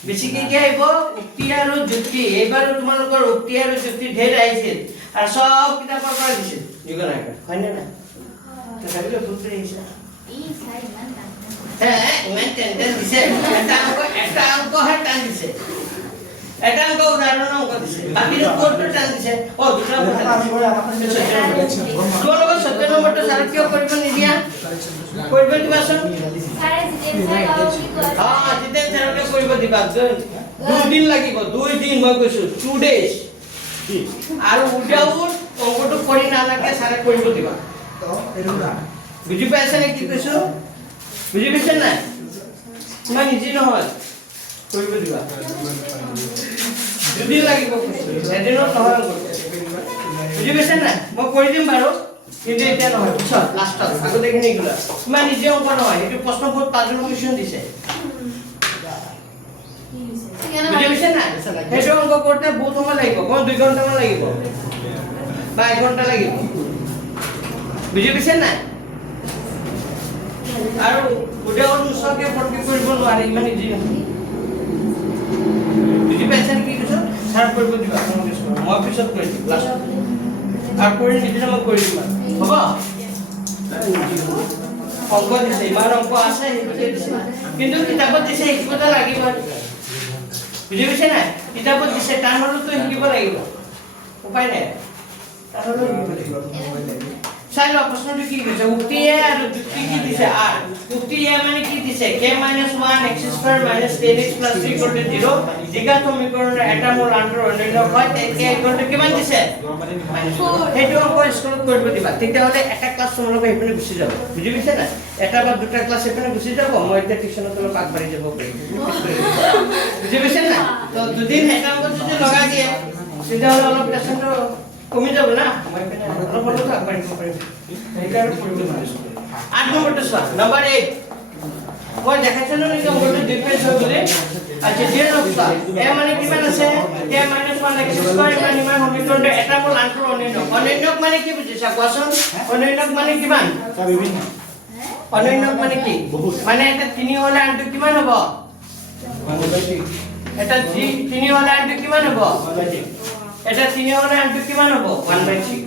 বেছিকৈ কি আহিব উক্তি আৰু যুক্তি এইবাৰো তোমালোকৰ উক্তি আৰু যুক্তি ঢেৰ আহিছিল আৰু সব কিতাপৰ পৰা দিছিল নিগনাই হয়নে না তথাপিও পুত্ৰী আহিছে ইমান টেনটেন দিছে এটা অংক হে টান দিছে এটা অংক উদাহৰণ অংক দিছে বাকী কোনটো টান দিছে দুটা তোমালোকৰ 17 নম্বৰটো ছাৰ কিয় কৰিব নিদিয়া কৰিব দিবাচোন জিতেন ছাৰকে কৰিব দিবা 2 দিন লাগিব 2 দিন মই কৈছো 2 ডেজ আৰু উইদাউট অংকটো কৰি নালাগে ছাৰে কৰিব দিবা বুজি পাইছে নে কি কৈছো বুজি পাইছে না ইমান ইজি নহয় কৰিব দিবা 2 দিন লাগিব এদিনত নহয় বুজি পাইছে নাই মই কৰি দিম বাৰু কিন্তু এতিয়া নহয় পিছত লাষ্টত আগতে খিনি গলা ইমান ইজি অংক নহয় এইটো প্ৰশ্ন বহুত পাজল কুৱেশ্যন দিছে বুজি পাইছে নাই সেইটো অংক কৰোঁতে বহুত সময় লাগিব কোন 2 ঘণ্টামান লাগিব বা 1 ঘণ্টা লাগিব বুজি পাইছে নাই আৰু উদয় অনুসকে ফটকে কৰিব নোৱাৰি ইমান ইজি নহয় বুজি পাইছে কি কৈছো ছাৰ কৰিব দিবা মই পিছত কৰি দিম লাষ্ট আৰ কৰে নিদিলে মই কৰি দিম হ'ব অংক দিছে ইমান অংক আছে কিন্তু কিতাপত দিছে শিকিবতো লাগিব বুজি পাইছে নাই কিতাপত দিছে তাৰ হ'লেতো শিকিব লাগিব উপায় নাই তাৰ হ'লেও শিকিব লাগিব চাই লওক প্ৰশ্নটো কি কৈছে উক্তি এ আৰু যুক্তি কি দিছে আর উক্তি এ মানে কি দিছে k - 1 x² - 10x + 3 = 0 দ্বিঘাত সমীকৰণৰ এটা মূল আন্তৰ অন্যান্য হয় k কিমান দিছে সেইটো অংক স্কুলত কৰিব দিবা তেতিয়াহলে এটা ক্লাছ তোমালোকে হেপনে গুছি যাব বুজি পাইছে না এটা বা দুটা ক্লাছ হেপনে গুছি যাব মই এতিয়া টিউচনত তোমাক আগবাঢ়ি যাব পাৰিম বুজি পাইছে না তো দুদিন এটা অংক যদি লগা দিয়ে তেতিয়াহলে অলপ লেসনটো কমি যাব না মই এখানে অলপ অলপ আগবাঢ়ি যাব পাৰিম সেইকাৰণে কৰিব পাৰিছো 8 নম্বৰটো চোৱা নম্বৰ 8 মই দেখাইছো না কি অংকটো ডিফাৰেন্স হৈ গলে আচ্ছা দিয়ে লক্ষ্য এ মানে কিমান আছে k - 1 x² ইমান সমীকৰণটো এটা মূল আন্তৰ অন্যান্য মানে কি বুজিছা কোৱাচোন অন্যান্য মানে কিমান বিভিন্ন অন্যান্য মানে কি মানে এটা 3 হলে আন্টো কিমান হ'ব এটা 3 হলে আন্টো কিমান হ'ব এটা 3 হলে আন্টো কিমান হ'ব 1/3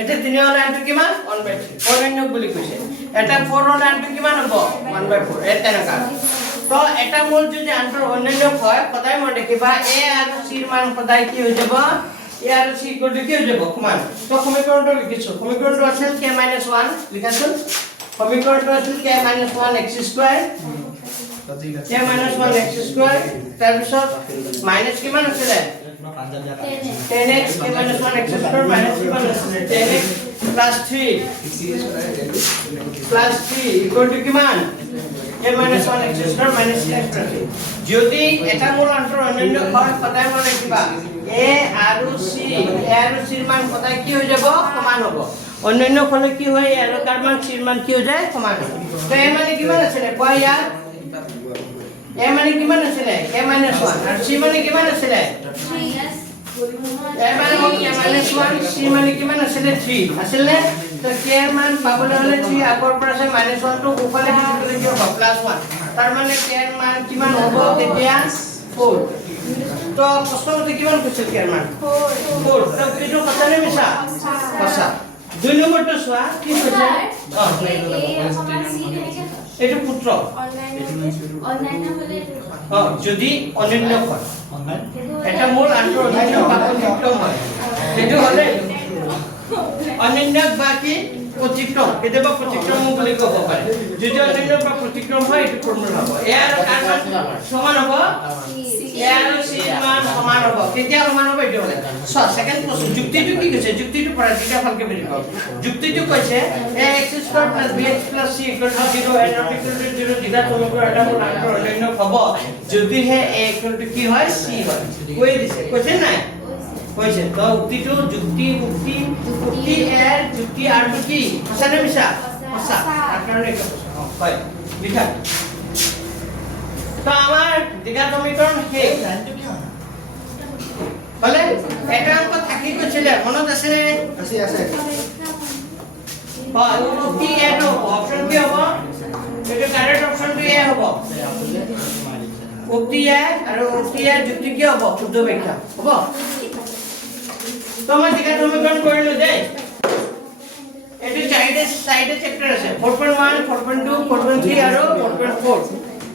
এটা 3 হলে আন্টো কিমান 1/3 অন্যান্য বুলি কৈছে এটা 4 হলে আন্টো কিমান হ'ব 1/4 এটা নাকা তো এটা মূল যদি আন্তৰ অন্যান্য হয় সদায় মই দেখিবা a আৰু c ৰ মান সদায় কি হৈ যাব a আৰু c ইকুৱেল টু কি হৈ যাব সমান তো সমীকৰণটো লিখিছো সমীকৰণটো আছিল k - 1 লিখাছোন সমীকৰণটো আছিল k - 1 x² k - 1 x² তাৰ পিছত মাইনাস কিমান আছিল 10x k - 1 x² মাইনাস কিমান আছিল 10x + 3 ইকুৱেল টু কিমান a - 1 x² - 3x যদি এটা মূল আন্তৰ অন্যান্য হয় সদায় মনে কিবা a আৰু c ৰ মান সদায় কি হৈ যাব সমান হ'ব অন্যান্য হলে কি হয় a আৰু তাৰ মান c ৰ মান কি হৈ যায় সমান হ'ব তো a মানে কিমান আছিল কোৱা ইয়াৰ a মানে কিমান আছিল k - 1 আৰু c মানে কিমান আছিল a মানে k - 1 c মানে কিমান আছিল 3 আছিল নে তো k ৰ মান পাবলৈ হলে 3 আগৰ পৰা আছে -1 টো ওপৰলে লিখিবলৈ কি হ'ব +1 তাৰ মানে k ৰ মান কিমান হ'ব তেতিয়া 4 তো প্ৰশ্নটো কিমান কৈছিল k ৰ মান 4 তো এইটো কথা নে মিছা সঁচা 2 নম্বৰটো চোৱা কি কৈছে এইটো পুত্ৰ যদি অন্যান্য হয় এটা মূল আন্তৰ অন্যান্য বা প্ৰতিক্ৰম হয় সেইটো হলে অন্যান্য বা কি প্ৰতিক্ৰম কেতিয়াবা প্ৰতিক্ৰম বুলি ক'ব পাৰে যদি অন্যান্য বা প্ৰতিক্ৰম হয় এইটো ফৰ্মুলা হ'ব ইয়াৰ কাৰমান সমান হ'ব ইয়াৰ c মান সমান হ'ব কেতিয়া সমান হ'ব এইটো হলে সেকেন্ড প্ৰশ্ন যুক্তিটো কি কৈছে যুক্তিটো পঢ়া দিটা ভালকে বুজিব যুক্তিটো কৈছে ax² + bx + c = 0 and not equal to 0 দিঘাত সমীকৰণ এটা মূল আন্তৰ অন্যান্য হ'ব যদিহে a = কি হয় c হয় কৈ দিছে কৈছে নাই কৈছে তো উক্তিটো যুক্তি এর যুক্তি আর কি সঁচা না মিছা সঁচা তার কারণে এটা হয় লিখা তো আমার দ্বিঘাত সমীকরণ শেষ বলে এটা অঙ্ক থাকি গৈছিল মনত আছে নে আছে হয় উক্তি এর অপশন কি হবে এটা কারেক্ট অপশন কি হবে উক্তি এ আর উক্তি এর যুক্তি কি হবে শুদ্ধ ব্যাখ্যা হবে তো আমরা দ্বিঘাত সমীকরণ কৰিলো দেই এটি সাইডে চ্যাপ্টাৰ আছে 4.1 4.2 4.3 আৰু 4.4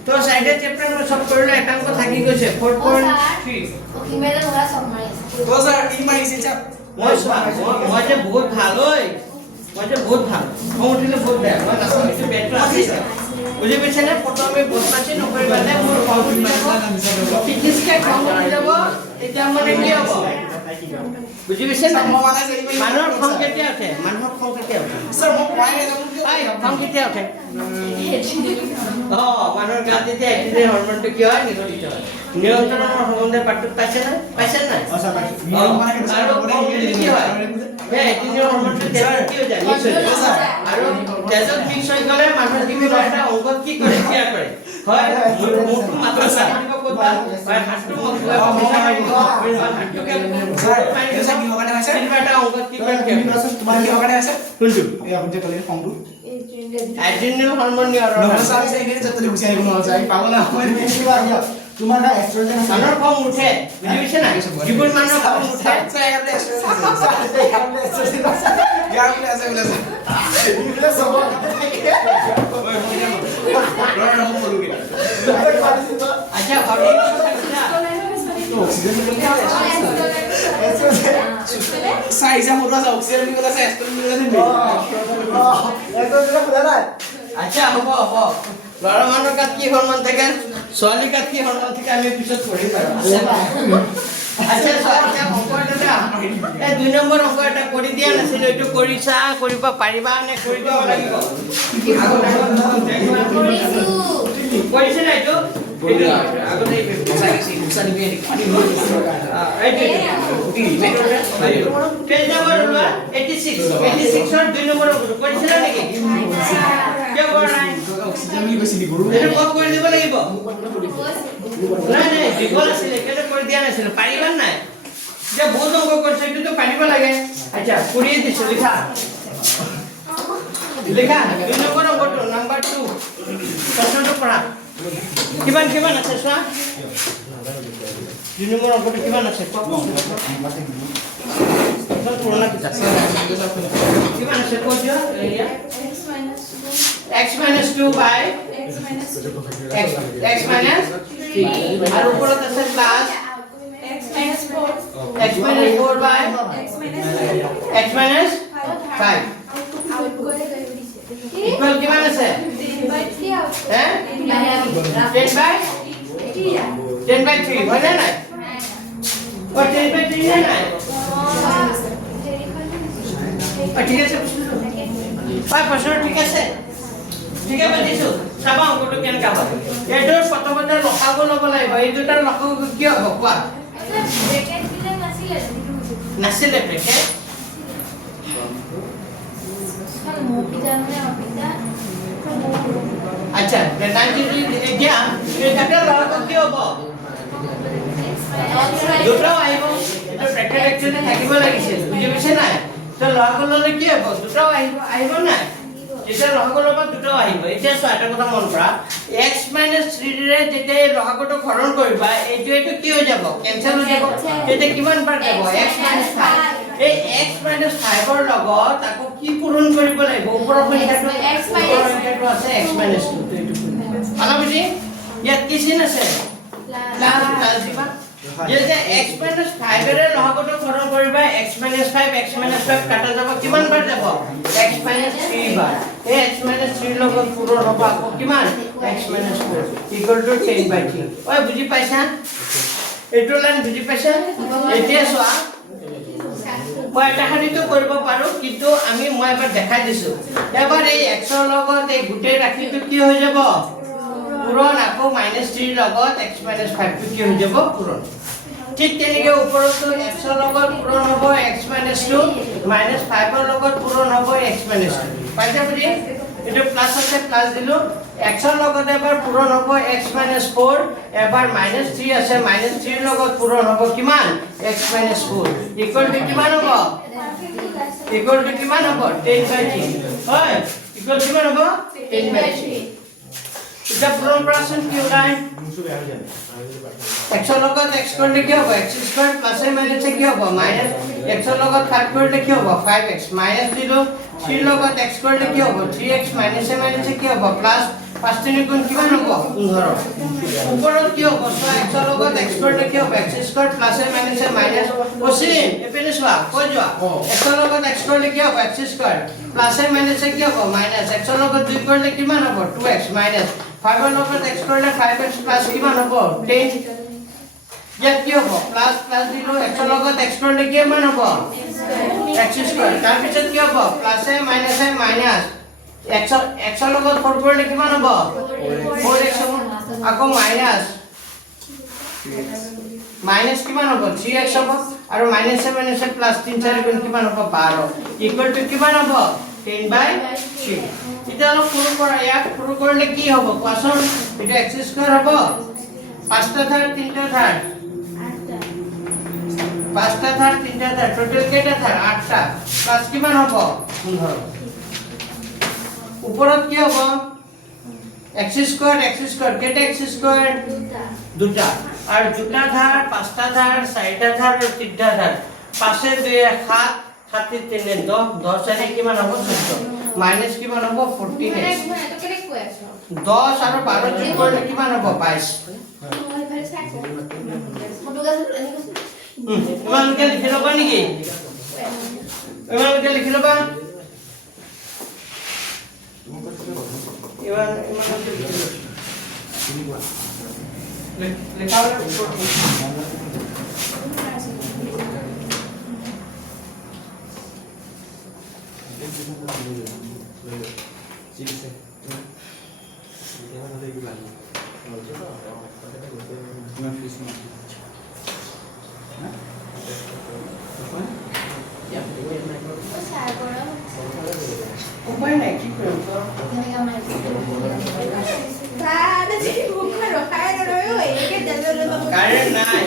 তো সাইডে চ্যাপ্টাৰ মই সব কৰিলো এটা অংক থাকি গৈছে 4.3 মেলে ধৰা সব মাৰি আছে তো স্যার ই মাইছে চাপ মই যে বহুত ভাল ঐ মই যে বহুত ভাল মই উঠিলে বহুত বেয়া মই নাচাম কিছু বেটটো আছে বুজি পাইছে না প্ৰথমে বস্তাচি নকৰিবালে মোৰ ফিটনেসকে কম হৈ যাব এতিয়া মানে কি হ'ব বুজি পাইছে না মানুহৰ খং কেতিয়া উঠে স্যাৰ মই কোৱাই নাই খং কেতিয়া উঠে মানুহৰ গাত যেতিয়া এক্সিডেণ্ট হৰমনটো কি হয় নিগঠিত হয় নিয়ন্ত্ৰণৰ সম্বন্ধে পাঠটোত পাইছে নাই? আচ্ছা পাইছো আৰু কমপ্লিটলি কি হয়? এই এটিনিয়ৰ হৰম'নটো তেজত কি হৈ যায়? মিক্স হৈ যায়। আৰু তেজত মিক্স হৈ গ'লে মানুহৰ কিবা এটা অংগত কি কৰে? ক্ৰিয়া কৰে। হয় মুখটো মাত্ৰ চাই দিব ক'ৰবাত, হয় হাতটো মুখটো মিছা মাৰিব, হয় হাতটোকে স্যাৰ কি কাৰণে হৈছে কিবা এটা অংগত কি কৰে? তোমাৰ কি কাৰণে হৈছে কোনটো? এই আপুনি যে ক'লে খংটো এড্ৰিনেল হৰম'ন নিয়ন্ত্ৰণ নহয় স্যাৰ যে এনে যতলি গুছি আহিব নোৱাৰে স্যাৰ পাগল না মই তোমাৰ না এক্সট্ৰজেন আছে মানুহৰ খং উঠে বুজি পাইছে নাই? যিবোৰ মানুহৰ খং উঠে স্যাৰ ইয়াতে এক্সট্ৰজেন আছে ইয়াৰ বোলে আছে বোলে আছে ইবোলে সব আচ্ছা হৰম'ন অক্সিজেন সাইজা মোটা আছে অক্সিজেন বুলি কথা আছে এক্সট্ৰজেন বুলি কথা আচ্ছা হ'ব ল'ৰা মানুহৰ গাত কি হৰম'ন থাকে, ছোৱালীৰ গাত কি হৰম'ন থাকে আমি পিছত পঢ়িম বাৰু। আচ্ছা ছোৱালী অংক এটা এই 2 নম্বৰ অংক এটা কৰি দিয়া নাছিলো, এইটো কৰিছা কৰিব পাৰিবা নে কৰি দিব লাগিব? কৰিছে না এইটো? আগতে পেজ নম্বৰ 86 86ৰ 2 নম্বৰ অংকটো কৰিছিলা নেকি? কিয় কৰা নাই? অক্সিজেন বুলি কৈছিলি গুৰু এইটো কম কৰি দিব লাগিব। নাই দীঘল আছিলে কেলে কৰি দিয়া নাছিল, পাৰিবা নাই? যে বহুত অংক কৰিছে এইটোতো পাৰিব লাগে। আচ্ছা কৰিয়ে দিছো, লিখা 2 নম্বৰ অংকটো নাম্বাৰ 2 প্ৰশ্নটো পঢ়া। কিমান আছে চোৱা? 2 নম্বৰ অংকটো কিমান আছে? পুৰণা কিতাপ কিমান আছে কৈ দিয়? x minus 2 by x minus 3 আৰু ওপৰত আছে plus x minus 4 by x minus 5 equal কিমান আছে? 10 by 3 out হে 10 by 3 হয় না নাই? ও 10 by 3 না নাই? ঠিক আছে প্রশ্ন ঠিক আছে ঠিক আছে দিছো চাবা অংকটো কেনেকা হয়। এইটোৰ প্ৰথমতে লসাগু ল'ব লাগিব, এই দুটাৰ লসাগু কি হ'ব কোৱা? ব্ৰেকেট দিলে নাছিলে ব্ৰেকেট আচ্ছা এতিয়া এটা লসাগু কি হ'ব? দুটাও আহিব, এইটো ব্ৰেকেট একচুৱেলি থাকিব লাগিছিল, বুজি পাইছে নাই? তো লসাগু ল'লে কি হ'ব? দুটাও আহিব নাই? যেতিয়া লসাগু ল'ব দুটাও আহিব। এতিয়া চোৱা এটা কথা মন কৰা, x minus 3 ৰে যেতিয়া এই লসাগুটো হৰণ কৰিবা এইটো কি হৈ যাব? কেনসেল হৈ যাব। তেতিয়া কিমান বাৰ যাব? x minus 5 এই x minus 5 ৰ লগত আকৌ কি পূৰণ কৰিব লাগিব? ওপৰৰ সংখ্যাটো আছে x minus 2 আলা বুজি ইয়াত কি চিন আছে? প্লাস দিবা যেতে x minus 5 ৰে লসাগুটো হৰণ কৰিবা x minus 5 কাটা যাব, কিমান বাৰ যাব? x minus 3 বাৰ। এই x minus 3 লগত পূৰণ হ'ব আকৌ কিমান? x minus 4 equal to 10 by 3 ওই বুজি পাইছা? এইটো লাইন বুজি পাইছা? এতিয়া চোৱা মই এটা খালিটো কৰিব পাৰো, কিন্তু মই এবাৰ দেখাই দিছো। এবাৰ এই x ৰ লগত এই গোটেই ৰাশিটো কি হৈ যাব? পূৰণ, আকৌ -3 লগত x minus 5 টো কি হৈ যাব? পূৰণ। ঠিক তেনেকে ওপৰতো x ৰ লগত পূৰণ হ'ব x minus 2 -5 ৰ লগত পূৰণ হ'ব x minus 2 পাইছা বুজি? এটো প্লাস আছে প্লাস দিলো, x ৰ লগত এবাৰ পূৰণ হ'ব x minus 4 এবাৰ -3 আছে -3 ৰ লগত পূৰণ হ'ব কিমান? x minus 4 ইকুৱেল টু কিমান হ'ব? ইকুৱেল টু কিমান হ'ব? 10 by 3 হয় ইকুৱেল কিমান হ'ব? 10 by 3 এটা পূৰণ কৰাচোন কি ওলাই? x ৰ লগত x কৰিলে কি হ'ব? x স্কয়াৰ প্লাস এ মাইনাস কি হ'ব? মাইনাস x ৰ লগত 5 কৰিলে কি হ'ব? 5x মাইনাস দিলো 3 লগত x কৰিলে কি হ'ব? 3x মাইনাস এ মাইনাস কি হ'ব? প্লাস 5 3 গুণ কিমান হ'ব? 15 ওপৰত কি হ'ব? so x ৰ লগত x কৰিলে কি হ'ব? x স্কয়াৰ প্লাস এ মাইনাস কোসিন এপেনে সোয়া কই যোৱা x ৰ লগত x কৰিলে কি হ'ব? x স্কয়াৰ প্লাস এ মাইনাস কি হ'ব? মাইনাস x ৰ লগত 2 কৰিলে কিমান হ'ব? 2x মাইনাস 5 ৰ লগত x কৰিলে 5x প্লাস কিমান হ'ব? 10 ইয়াত কি হ'ব? প্লাস দিলো x ৰ লগত x কৰিলে কিমান হ'ব? x স্কয়াৰ তাৰ পিছত কি হ'ব? প্লাস এ মাইনাস x ৰ লগত 4 কৰিলে কিমান হ'ব? 4x হ'ব আকৌ মাইনাস মাইনাস কিমান হ'ব 3x হ'ব আৰু মাইনাসে মাইনাসে প্লাস 3 4 গুণ কিমান হ'ব 12 ইকুয়াল টু কিমান হ'ব 10/3 এটা অলপ সৰু কৰা ইয়াক সৰু কৰিলে কি হ'ব কোৱাচোন এটা x স্কয়াৰ হ'ব পাঁচটা ধাৰ তিনটা ধাৰ পাঁচটা ধাৰ তিনটা ধাৰ টোটাল কেইটা ধাৰ 8টা প্লাস কিমান হ'ব 15 ওপৰত কি হ'ব x স্কয়াৰ কেইটা x স্কয়াৰ দুটা আৰ দুটা ধাৰ পাঁচটা ধাৰ চাৰিটা ধার আর তিনটা ধার পাঁচে 2 7 7 3 10 10 আর কিমান হ'ব 14 মাইনাস কিমান হ'ব 14x 10 আৰু 12 যোগ কৰিলে কিমান হ'ব 22 ইমানকে লিখি ল'বা নেকি ইমানকে লিখি ল'বা ইমান লেখা হ'লে উপায় নাই কি কৰিম কাৰেন্ট নাই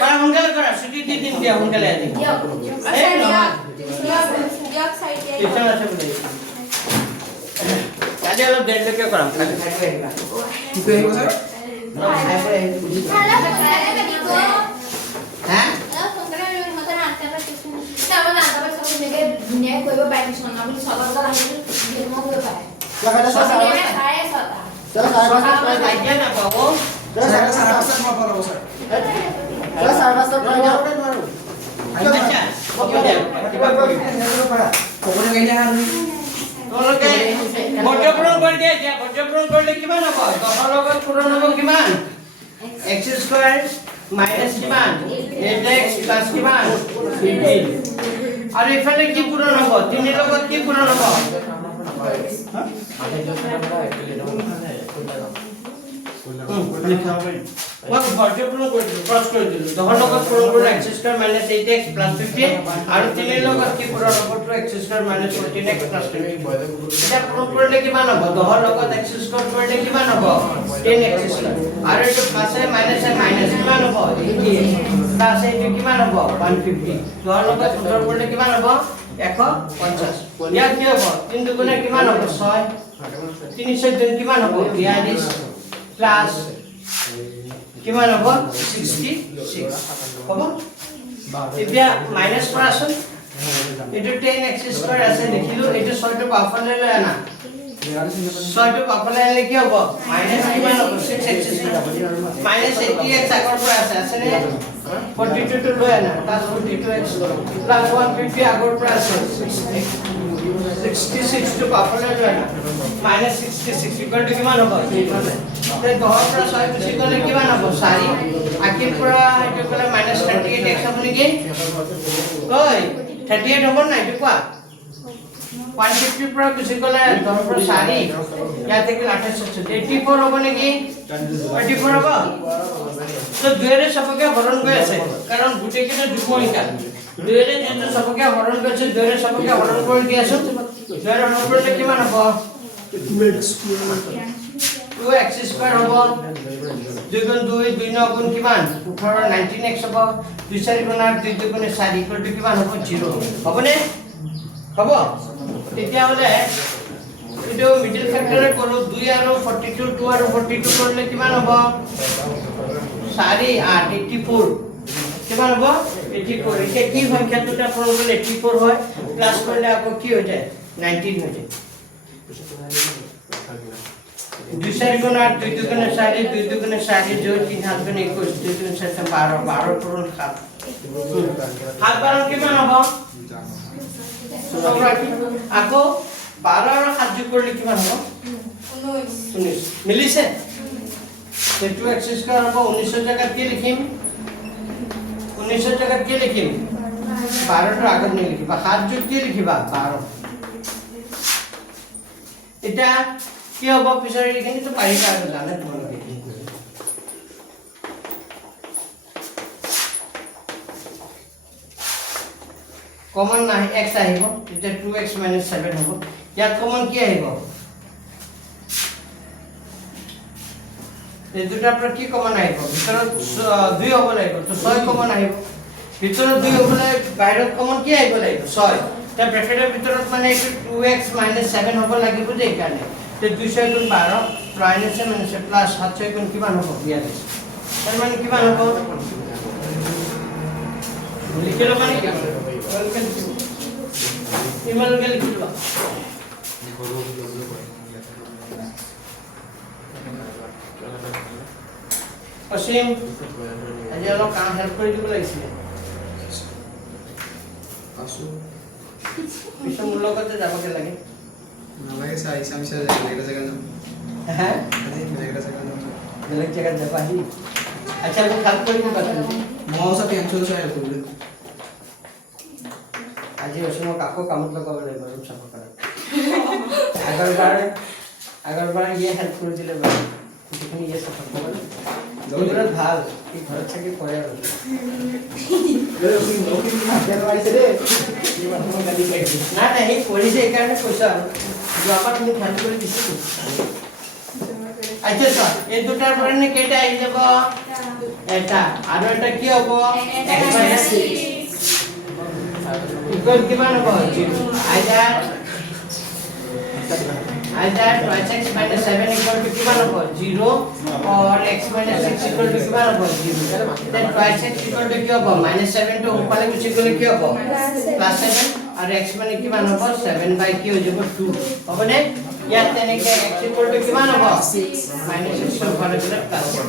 para সোনকালে কৰা ছুটি দি দিন দিয়া সোনকালে আজি টিউচন আছে বুলি কালি অলপ দেৰিলৈকে কৰাম কালি খাই আহিবা কি কৈ আহিব স্যাৰ হ্যাঁ আইডিয়া নাপাব বৰ্জপূৰণ কৰি দিয়া এতিয়া বৰ্জপূৰণ কৰিলে কিমান হ'ব 10 লগত পূৰণ হ'ব কিমান x স্কয়াৰ মাইনাস কিমান 8x প্লাস কিমান 15 আৰু ইফালে কি পূৰণ হ'ব 3 লগত কি পূৰণ হ'ব মই বৰ্জপূৰণ কৰি দিলোঁ ক্ৰছ কৰি দিলোঁ 10 লগত পূৰণ কৰিলে x square minus 8x plus 15 আৰু 3 লগত কি পূৰণ হ'ব 2x square minus 14x plus 20 এটা পূৰণ কৰিলে কিমান হ'ব 10 লগত x স্কয়াৰ কৰিলে কিমান হ'ব 10x স্কয়াৰ আৰু এইটো প্লাসে মাইনাসে মাইনাস কিমান হ'ব 80 প্লাস এইটো কিমান হ'ব 150 10 লগত পূৰণ কৰিলে কিমান হ'ব 150 ইয়াত কি হ'ব 3 দুগুণে কিমান হ'ব 6 3 4 কিমান হ'ব 42 প্লাস কিমান হ'ব 66 হ'ব এতিয়া মাইনাস কৰাচোন এটো 10x স্কয়াৰ আছে লিখিলো এটো 6 টো বাফালে লৈ আনা 6 টো বাফালে আনিলে কি হ'ব মাইনাস কিমান হ'ব 6x মাইনাস 80x আগৰ পৰা আছে নে 42 টো লৈ আনা প্লাস 42x প্লাস 150 আগৰ পৰা আছে 66 টো বাফালে লৈ আনা মাইনাস 66 ইকুয়াল টু কিমান হ'ব তে 10 পৰা 6 গুচি গ'লে কিমান হ'ব 4 আকিৰ পৰা এটো কলে মাইনাস 38x হ'ব নেকি কই 38 হ'ব না এটো কোৱা 150 পৰা গুচি গ'লে 10 পৰা 4 ইয়াতে কি 84 হ'ব নেকি 84 হ'ব তো দুইৰে সবকে হৰণ গৈ আছে কাৰণ গুটেকেটা যুগ্মইকা দুইৰে যেটো সবকে হৰণ গৈছে দুইৰে সবকে হৰণ কৰি দি আছো দুইৰে হৰণ কৰিলে কিমান হ'ব 2x স্কয়াৰ হ'ব 2 গুণ 2 2 9 গুণ কিমান 18 19x হ'ব 2 4 গুণ 8 2 গুণ 4 ইকুয়াল টু কিমান হ'ব 0 হ'বনে হ'ব তেতিয়া হলে এটো মিডল ফ্যাক্টৰে কৰো 2 আৰু 42 2 আৰু 42 কৰিলে কিমান হ'ব 4 8 84 কিমান হ'ব 84 এতিয়া কি সংখ্যা দুটা পূৰণ কৰিলে 84 হয় প্লাস কৰিলে আকৌ কি হৈ যায় 19 হৈ যায় 2 4 গুণ 8 2 2 গুণ 4 2 2 গুণ 4 যোগ 3 7 গুণ 21 2 2 7 12 12 পূৰণ 7 7 12 কিমান হ'ব আকৌ 12 আৰু 7 যোগ কৰিলে কিমান হ'ব 19 মিলিছে তে 2x স্কয়াৰ হ'ব 19 জায়গাত কি লিখিম 19 জায়গাত কি লিখিম 12টো আগত নিলিখিবা 7 যোগ কি লিখিবা 12 এটা কি হ'ব পিছৰ এইখিনি তো পাৰিবা আৰু জানে তোমালোকে কমন নাই x আহিব এটা 2x - 7 হ'ব ইয়াত কমন কি আহিব এই দুটাৰ পৰা কি কমন আহিব ভিতৰত 2 হ'ব লাগিব তো 6 কমন আহিব ভিতৰত 2 হ'লে বাহিৰত কমন কি আহিব লাগিব 6 তা ব্ৰ্যাকেটেৰ ভিতৰত মানে এইটো 2x - 7 হ'ব লাগিব যে কাৰণে তে 2 * 12 মাইনাস মানে প্লাস 7 6 গুণ কিমান হ'ব 42 তার মানে কিমান হ'ব লিখিলো মানে কি ইমানকে লিখিলো অসীম আজি অলপ কাম হেল্প কৰি দিব লাগিছিল আছো পিছৰ মোৰ লগতে যাবকে লাগে নালাগে চাই চামিছা জায়গা জায়গা যাম হ্যাঁ আজি জায়গা জায়গা যাম বেলেগ জায়গাত যাবাহি আচ্ছা মোক হেল্প কৰি দিবা তুমি মই সব টেনশন চাই আছো আজি অসীমক আকৌ কামত লগাব লাগিব ৰুম চাফা কৰা আগৰবাৰ ইয়ে হেল্প কৰি দিলে বাৰু যিখিনি ইয়ে চাফা কৰা দৌলত ভাল এই ঘৰত থাকি কৰে আৰু না না এই কৰিছে এইকাৰণে কৈছা আৰু যোৱাবাৰ তুমি হেল্প কৰি দিছিলো আচ্ছা স্যাৰ এই দুটাৰ পৰা নে কেইটা আহি যাব এটা আৰু এটা কি হ'ব x - 6 ইকুয়াল কিমান হ'ব either 2x - 7 equal to কিমান হ'ব 0 or x - 6 equal to কিমান হ'ব 0 then 2x equal to কি হ'ব -7 to ওপৰলে গুচি গ'লে কি হ'ব +7 আৰু x মানে কিমান হ'ব 7 by কি হৈ যাব 2 হ'বনে ইয়াত তেনেকে x equal to কিমান হ'ব 6 -6 ৰ ঘৰত গ'লে +6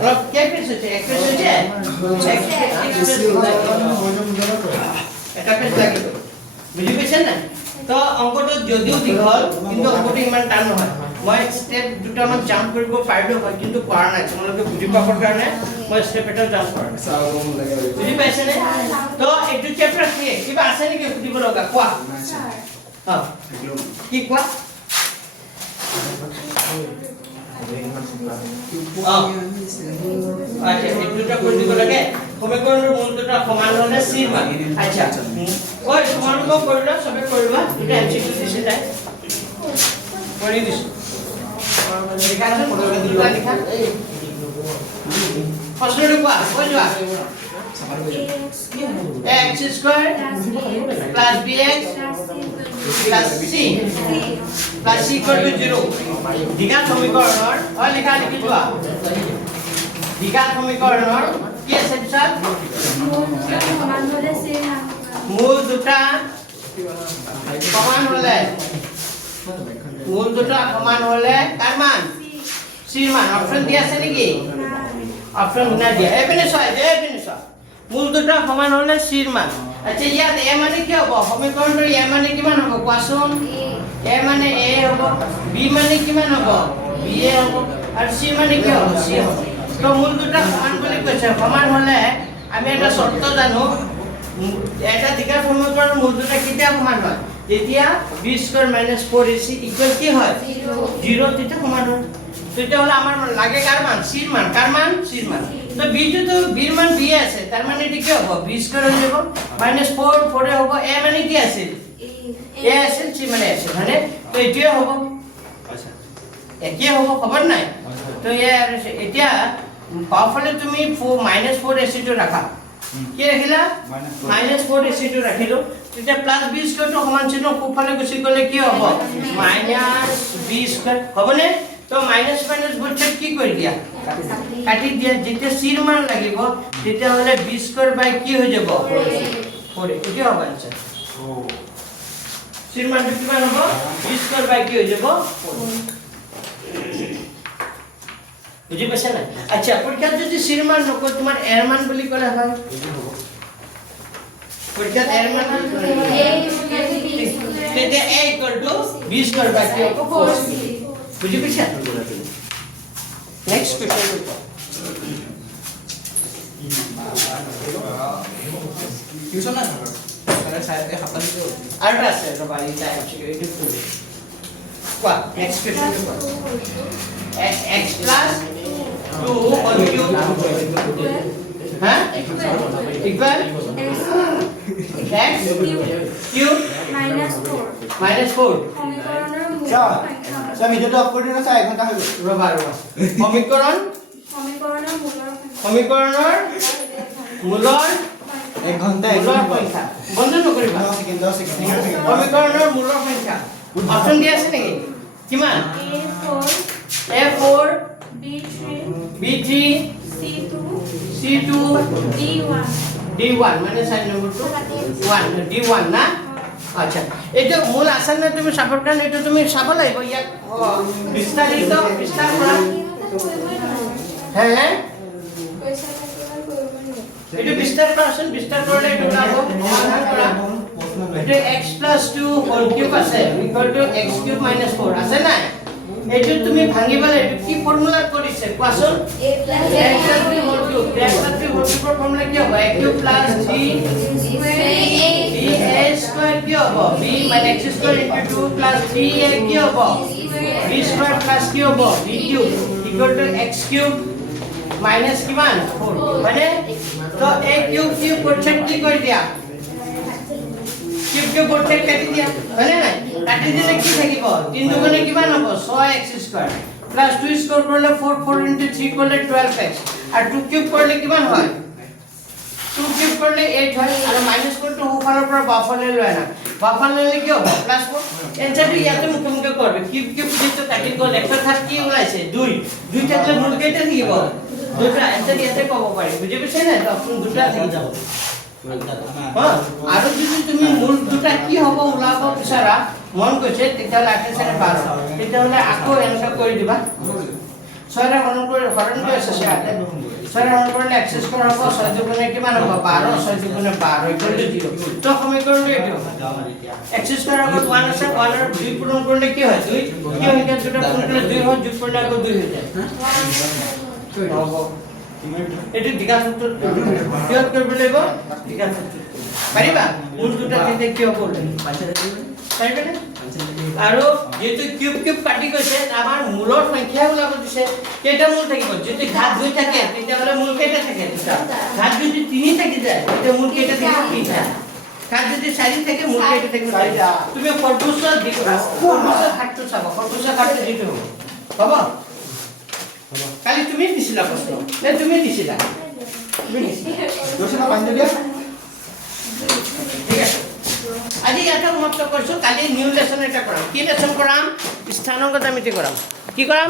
অলপ কি পেজ আছে এক পেজ আছে এটা পেজ লাগিব বুজি পাইছেন না তো অঙ্কটো যদিও দীঘল কিন্তু অঙ্কটো ইমান টান নহয় মই স্টেপ দুটামান জাম্প কৰিব পাৰিলো হয় কিন্তু পৰা নাই তোমালোকে বুজি পাবৰ কাৰণে মই স্টেপ এটা জাম্প কৰা চাও মন লাগে বুজি পাইছেনে তো এইটো চেপ্টাৰ কি কিবা আছে নেকি সুধিব লগা কোৱা হ্যাঁ কি কোৱা আচ্ছা এই দুটা কৰি দিব লাগে সমীকৰণৰ মূল দুটা সমান হলে c মান আচ্ছা ওই তোমালোক কৰিলা সবে কৰিবা এটা এমসিকিউ দিছে যায় কৰি দিছো লিখা আছে মডেল দিলা লিখা প্ৰশ্নটো কোৱা কৈ যোৱা x square plus bx plus c plus c equal to 0 দ্বিঘাত সমীকৰণৰ লিখা লিখি যোৱা দ্বিঘাত সমীকৰণৰ কি আছে পিছত মূল দুটা সমান হলে কাৰ মান c ৰ মান অপচন দিয়া আছে নেকি অপচন না দিয়া এপিনে ছয় মূল দুটা সমান হলে c ৰ মান আচ্ছা ইয়াত a মানে কি হ'ব সমীকৰণৰ a মানে কিমান হ'ব কোৱাচোন a মানে a হ'ব b মানে কিমান হ'ব b হ'ব আৰু c মানে কি হ'ব c হ'ব তো মূল দুটা সমান বুলি কৈছে সমান হলে আমি এটা শর্ত জানো এটা দ্বিঘাত সমীকৰণৰ মূল দুটা কেতিয়া সমান হয় যেতিয়া b স্কয়ার - 4ac ইকুয়াল কি হয় 0 তেতিয়া সমান হয় তেতিয়া হলে আমাৰ লাগে কাৰ মান c ৰ মান কাৰ মান c ৰ মান তো b তো b ৰ মান b আছে তার মানে এটি কি হ'ব b স্কয়ার হৈ যাব -4 4 হ'ব a মানে কি আছে a আছে c মানে আছে মানে তো এটিয়ে হ'ব আচ্ছা একে হ'ব খবৰ নাই তো এতিয়া পাওফলে তুমি -4ac টো ৰাখা কি ৰাখিলা -4ac টো ৰাখিলো তেতিয়া +b স্কয়ার টো সমান চিহ্ন কোফালে গুচি গলে কি হ'ব -b স্কয়ার হ'বনে তো মাইনাস মাইনাস বলছে কি কৰি দিয়া কাটি দিয়া যেতিয়া c ৰ মান লাগিব তেতিয়া হলে b স্কয়ার বাই কি হৈ যাব 4 এটি হ'ব आंसर c ৰ মান কিমান হ'ব b স্কয়াৰ বাই কি হৈ যাব 4 বুজি পাইছা না আচ্ছা পৰীক্ষাত যদি c ৰ মান নকয় তোমাৰ r মান বুলি ক'লে হয় পৰীক্ষাত r মান তেতিয়া a = b স্কয়াৰ বাই কি হ'ব 4c বুজি পাইছা নেক্সট কোৱেশ্চন টিউচন নাই ঘৰৰ তাৰে চাই সাপ্তাহ দিছো আৰু এটা আছে ৰবা এইটা এইটো কৰি কোৱা নেক্সট কুৱেশ্যন কোৱা x plus 2 whole cube হা ইকুয়াল x cube minus 4 4 সমীকৰণৰ মূল চা সংখ্যা চা ভিডিঅ'টো অফ কৰি দিনা চা 1 ঘণ্টা হৈ গ'ল ৰবা সমীকৰণৰ সমীকৰণৰ মূলৰ সংখ্যা সমীকৰণৰ মূলৰ 1 ঘণ্টা মূলৰ সংখ্যা বন্ধ নকৰিবা 10 সেকেন্ড সমীকৰণৰ মূলৰ সংখ্যা অপচন দিয়া আছে নেকি কিমান A4 a4 B3 b3 C2 c2 D1 d1 মানে সাইন নম্বৰটো 1 d1 না আচ্ছা এটা মূল আসান না তুমি সাপোৰ্ট কাৰণ এটা তুমি সাব লাগিব ইয়াক বিস্তাৰিত বিস্তাৰ কৰা হ্যাঁ এটা বিস্তাৰ কৰাচোন বিস্তাৰ কৰিলে এটা ওলাব সমাধান কৰা এটা x + 2 হোল কিউব আছে ইকুয়াল টু x কিউব - 4 আছে না এইটো তুমি ভাঙিবলে এইটো কি ফর্মুলা কৰিছে কোৱাচোন A x + 3 whole cube x + 3 হোল কিউবৰ ফর্মুলা কি হ'ব a কিউব + 3 কি হ'ব b মানে x স্কয়ার * 2 + 3a কি হ'ব b স্কয়ার + কি হ'ব b cube equal to x cube minus কিমান 4 মানে তো a কিউব কিউব করছে কি করে দিয়া কিউব কিউব করছে কাটি দিয়া মানে না কাটি দিলে কি থাকিব 3 দুগুণে কিমান হ'ব 6x স্কয়ার প্লাস 2 স্কয়ার করলে 4 4 * 3 করলে 12x আর 2 কিউব করলে কিমান হয় 2 কিউব করলে 8 হয় আর মাইনাস করতে হোফালৰ পৰা বাফালে লয় না বাফালে ললে কি হ'ব প্লাস 4 এনসারটো ইয়াতে মুখমুখি করবে কিউব কিউব যেটো কাটি গল একটা থাক কি ওলাইছে 2 2 থাকলে মূল কেইটা থাকিব দুটা এনসার ইয়াতে পাব পাৰি বুজি পাইছে না অপচন দুটা থাকি যাব হ্যাঁ আৰু যদি তুমি মূল দুটা কি হ'ব ওলাব বিচাৰা মন কৈছে তেতিয়াহলে 8 * 12 তেতিয়াহলে আকৌ এনসাৰ কৰি দিবা 6 ৰে হৰণ কৰি আছে সেয়াতে 6 ৰে হৰণ কৰিলে x স্কয়ার হ'ব 6 দুগুণে কিমান হ'ব 12 6 দুগুণে 12 ইকুয়াল টু 0 তো সমীকৰণটো এইটো x স্কয়াৰ আগত 1 আছে 1 ৰ 2 পূৰণ কৰিলে কি হয় 2 কি হয় এটা দুটা পূৰণ কৰিলে 2 হয় যোগ কৰিলে আকৌ 2 হৈ যায় এটি বিকাশ সূত্ৰ কিয় কৰিব লাগিব বিকাশ সূত্ৰ পাৰিবা মূল দুটা দিতে কিয় কৰিলে পাৰিবা নে আৰু যেটো কিউব কিউব কাটি গৈছে আমাৰ মূলৰ সংখ্যা ওলাব দিছে কেইটা মূল থাকিব যদি ঘাত 2 থাকে তেতিয়াহলে মূল কেইটা থাকে দুটা ঘাত যদি 3 থাকি যায় তেতিয়া মূল কেইটা থাকে তিনটা ঘাত যদি 4 থাকে মূল কেইটা থাকে চাৰিটা তুমি ফৰ্মুলা দিবা ফৰ্মুলা ঘাতটো চাবা ফৰ্মুলা ঘাতটো দিটো হ'ব কালি তুমি দিছিলা প্ৰশ্ন নে তুমি দিছিলা দোষনা বান্ধ দিয়া ঠিক আছে আজি ইয়াতে সমাপ্ত কৰিছো কালি নিউ লেসন এটা কৰাম কি লেসন কৰাম স্থানাংক জ্যামিতি কৰাম কি কৰাম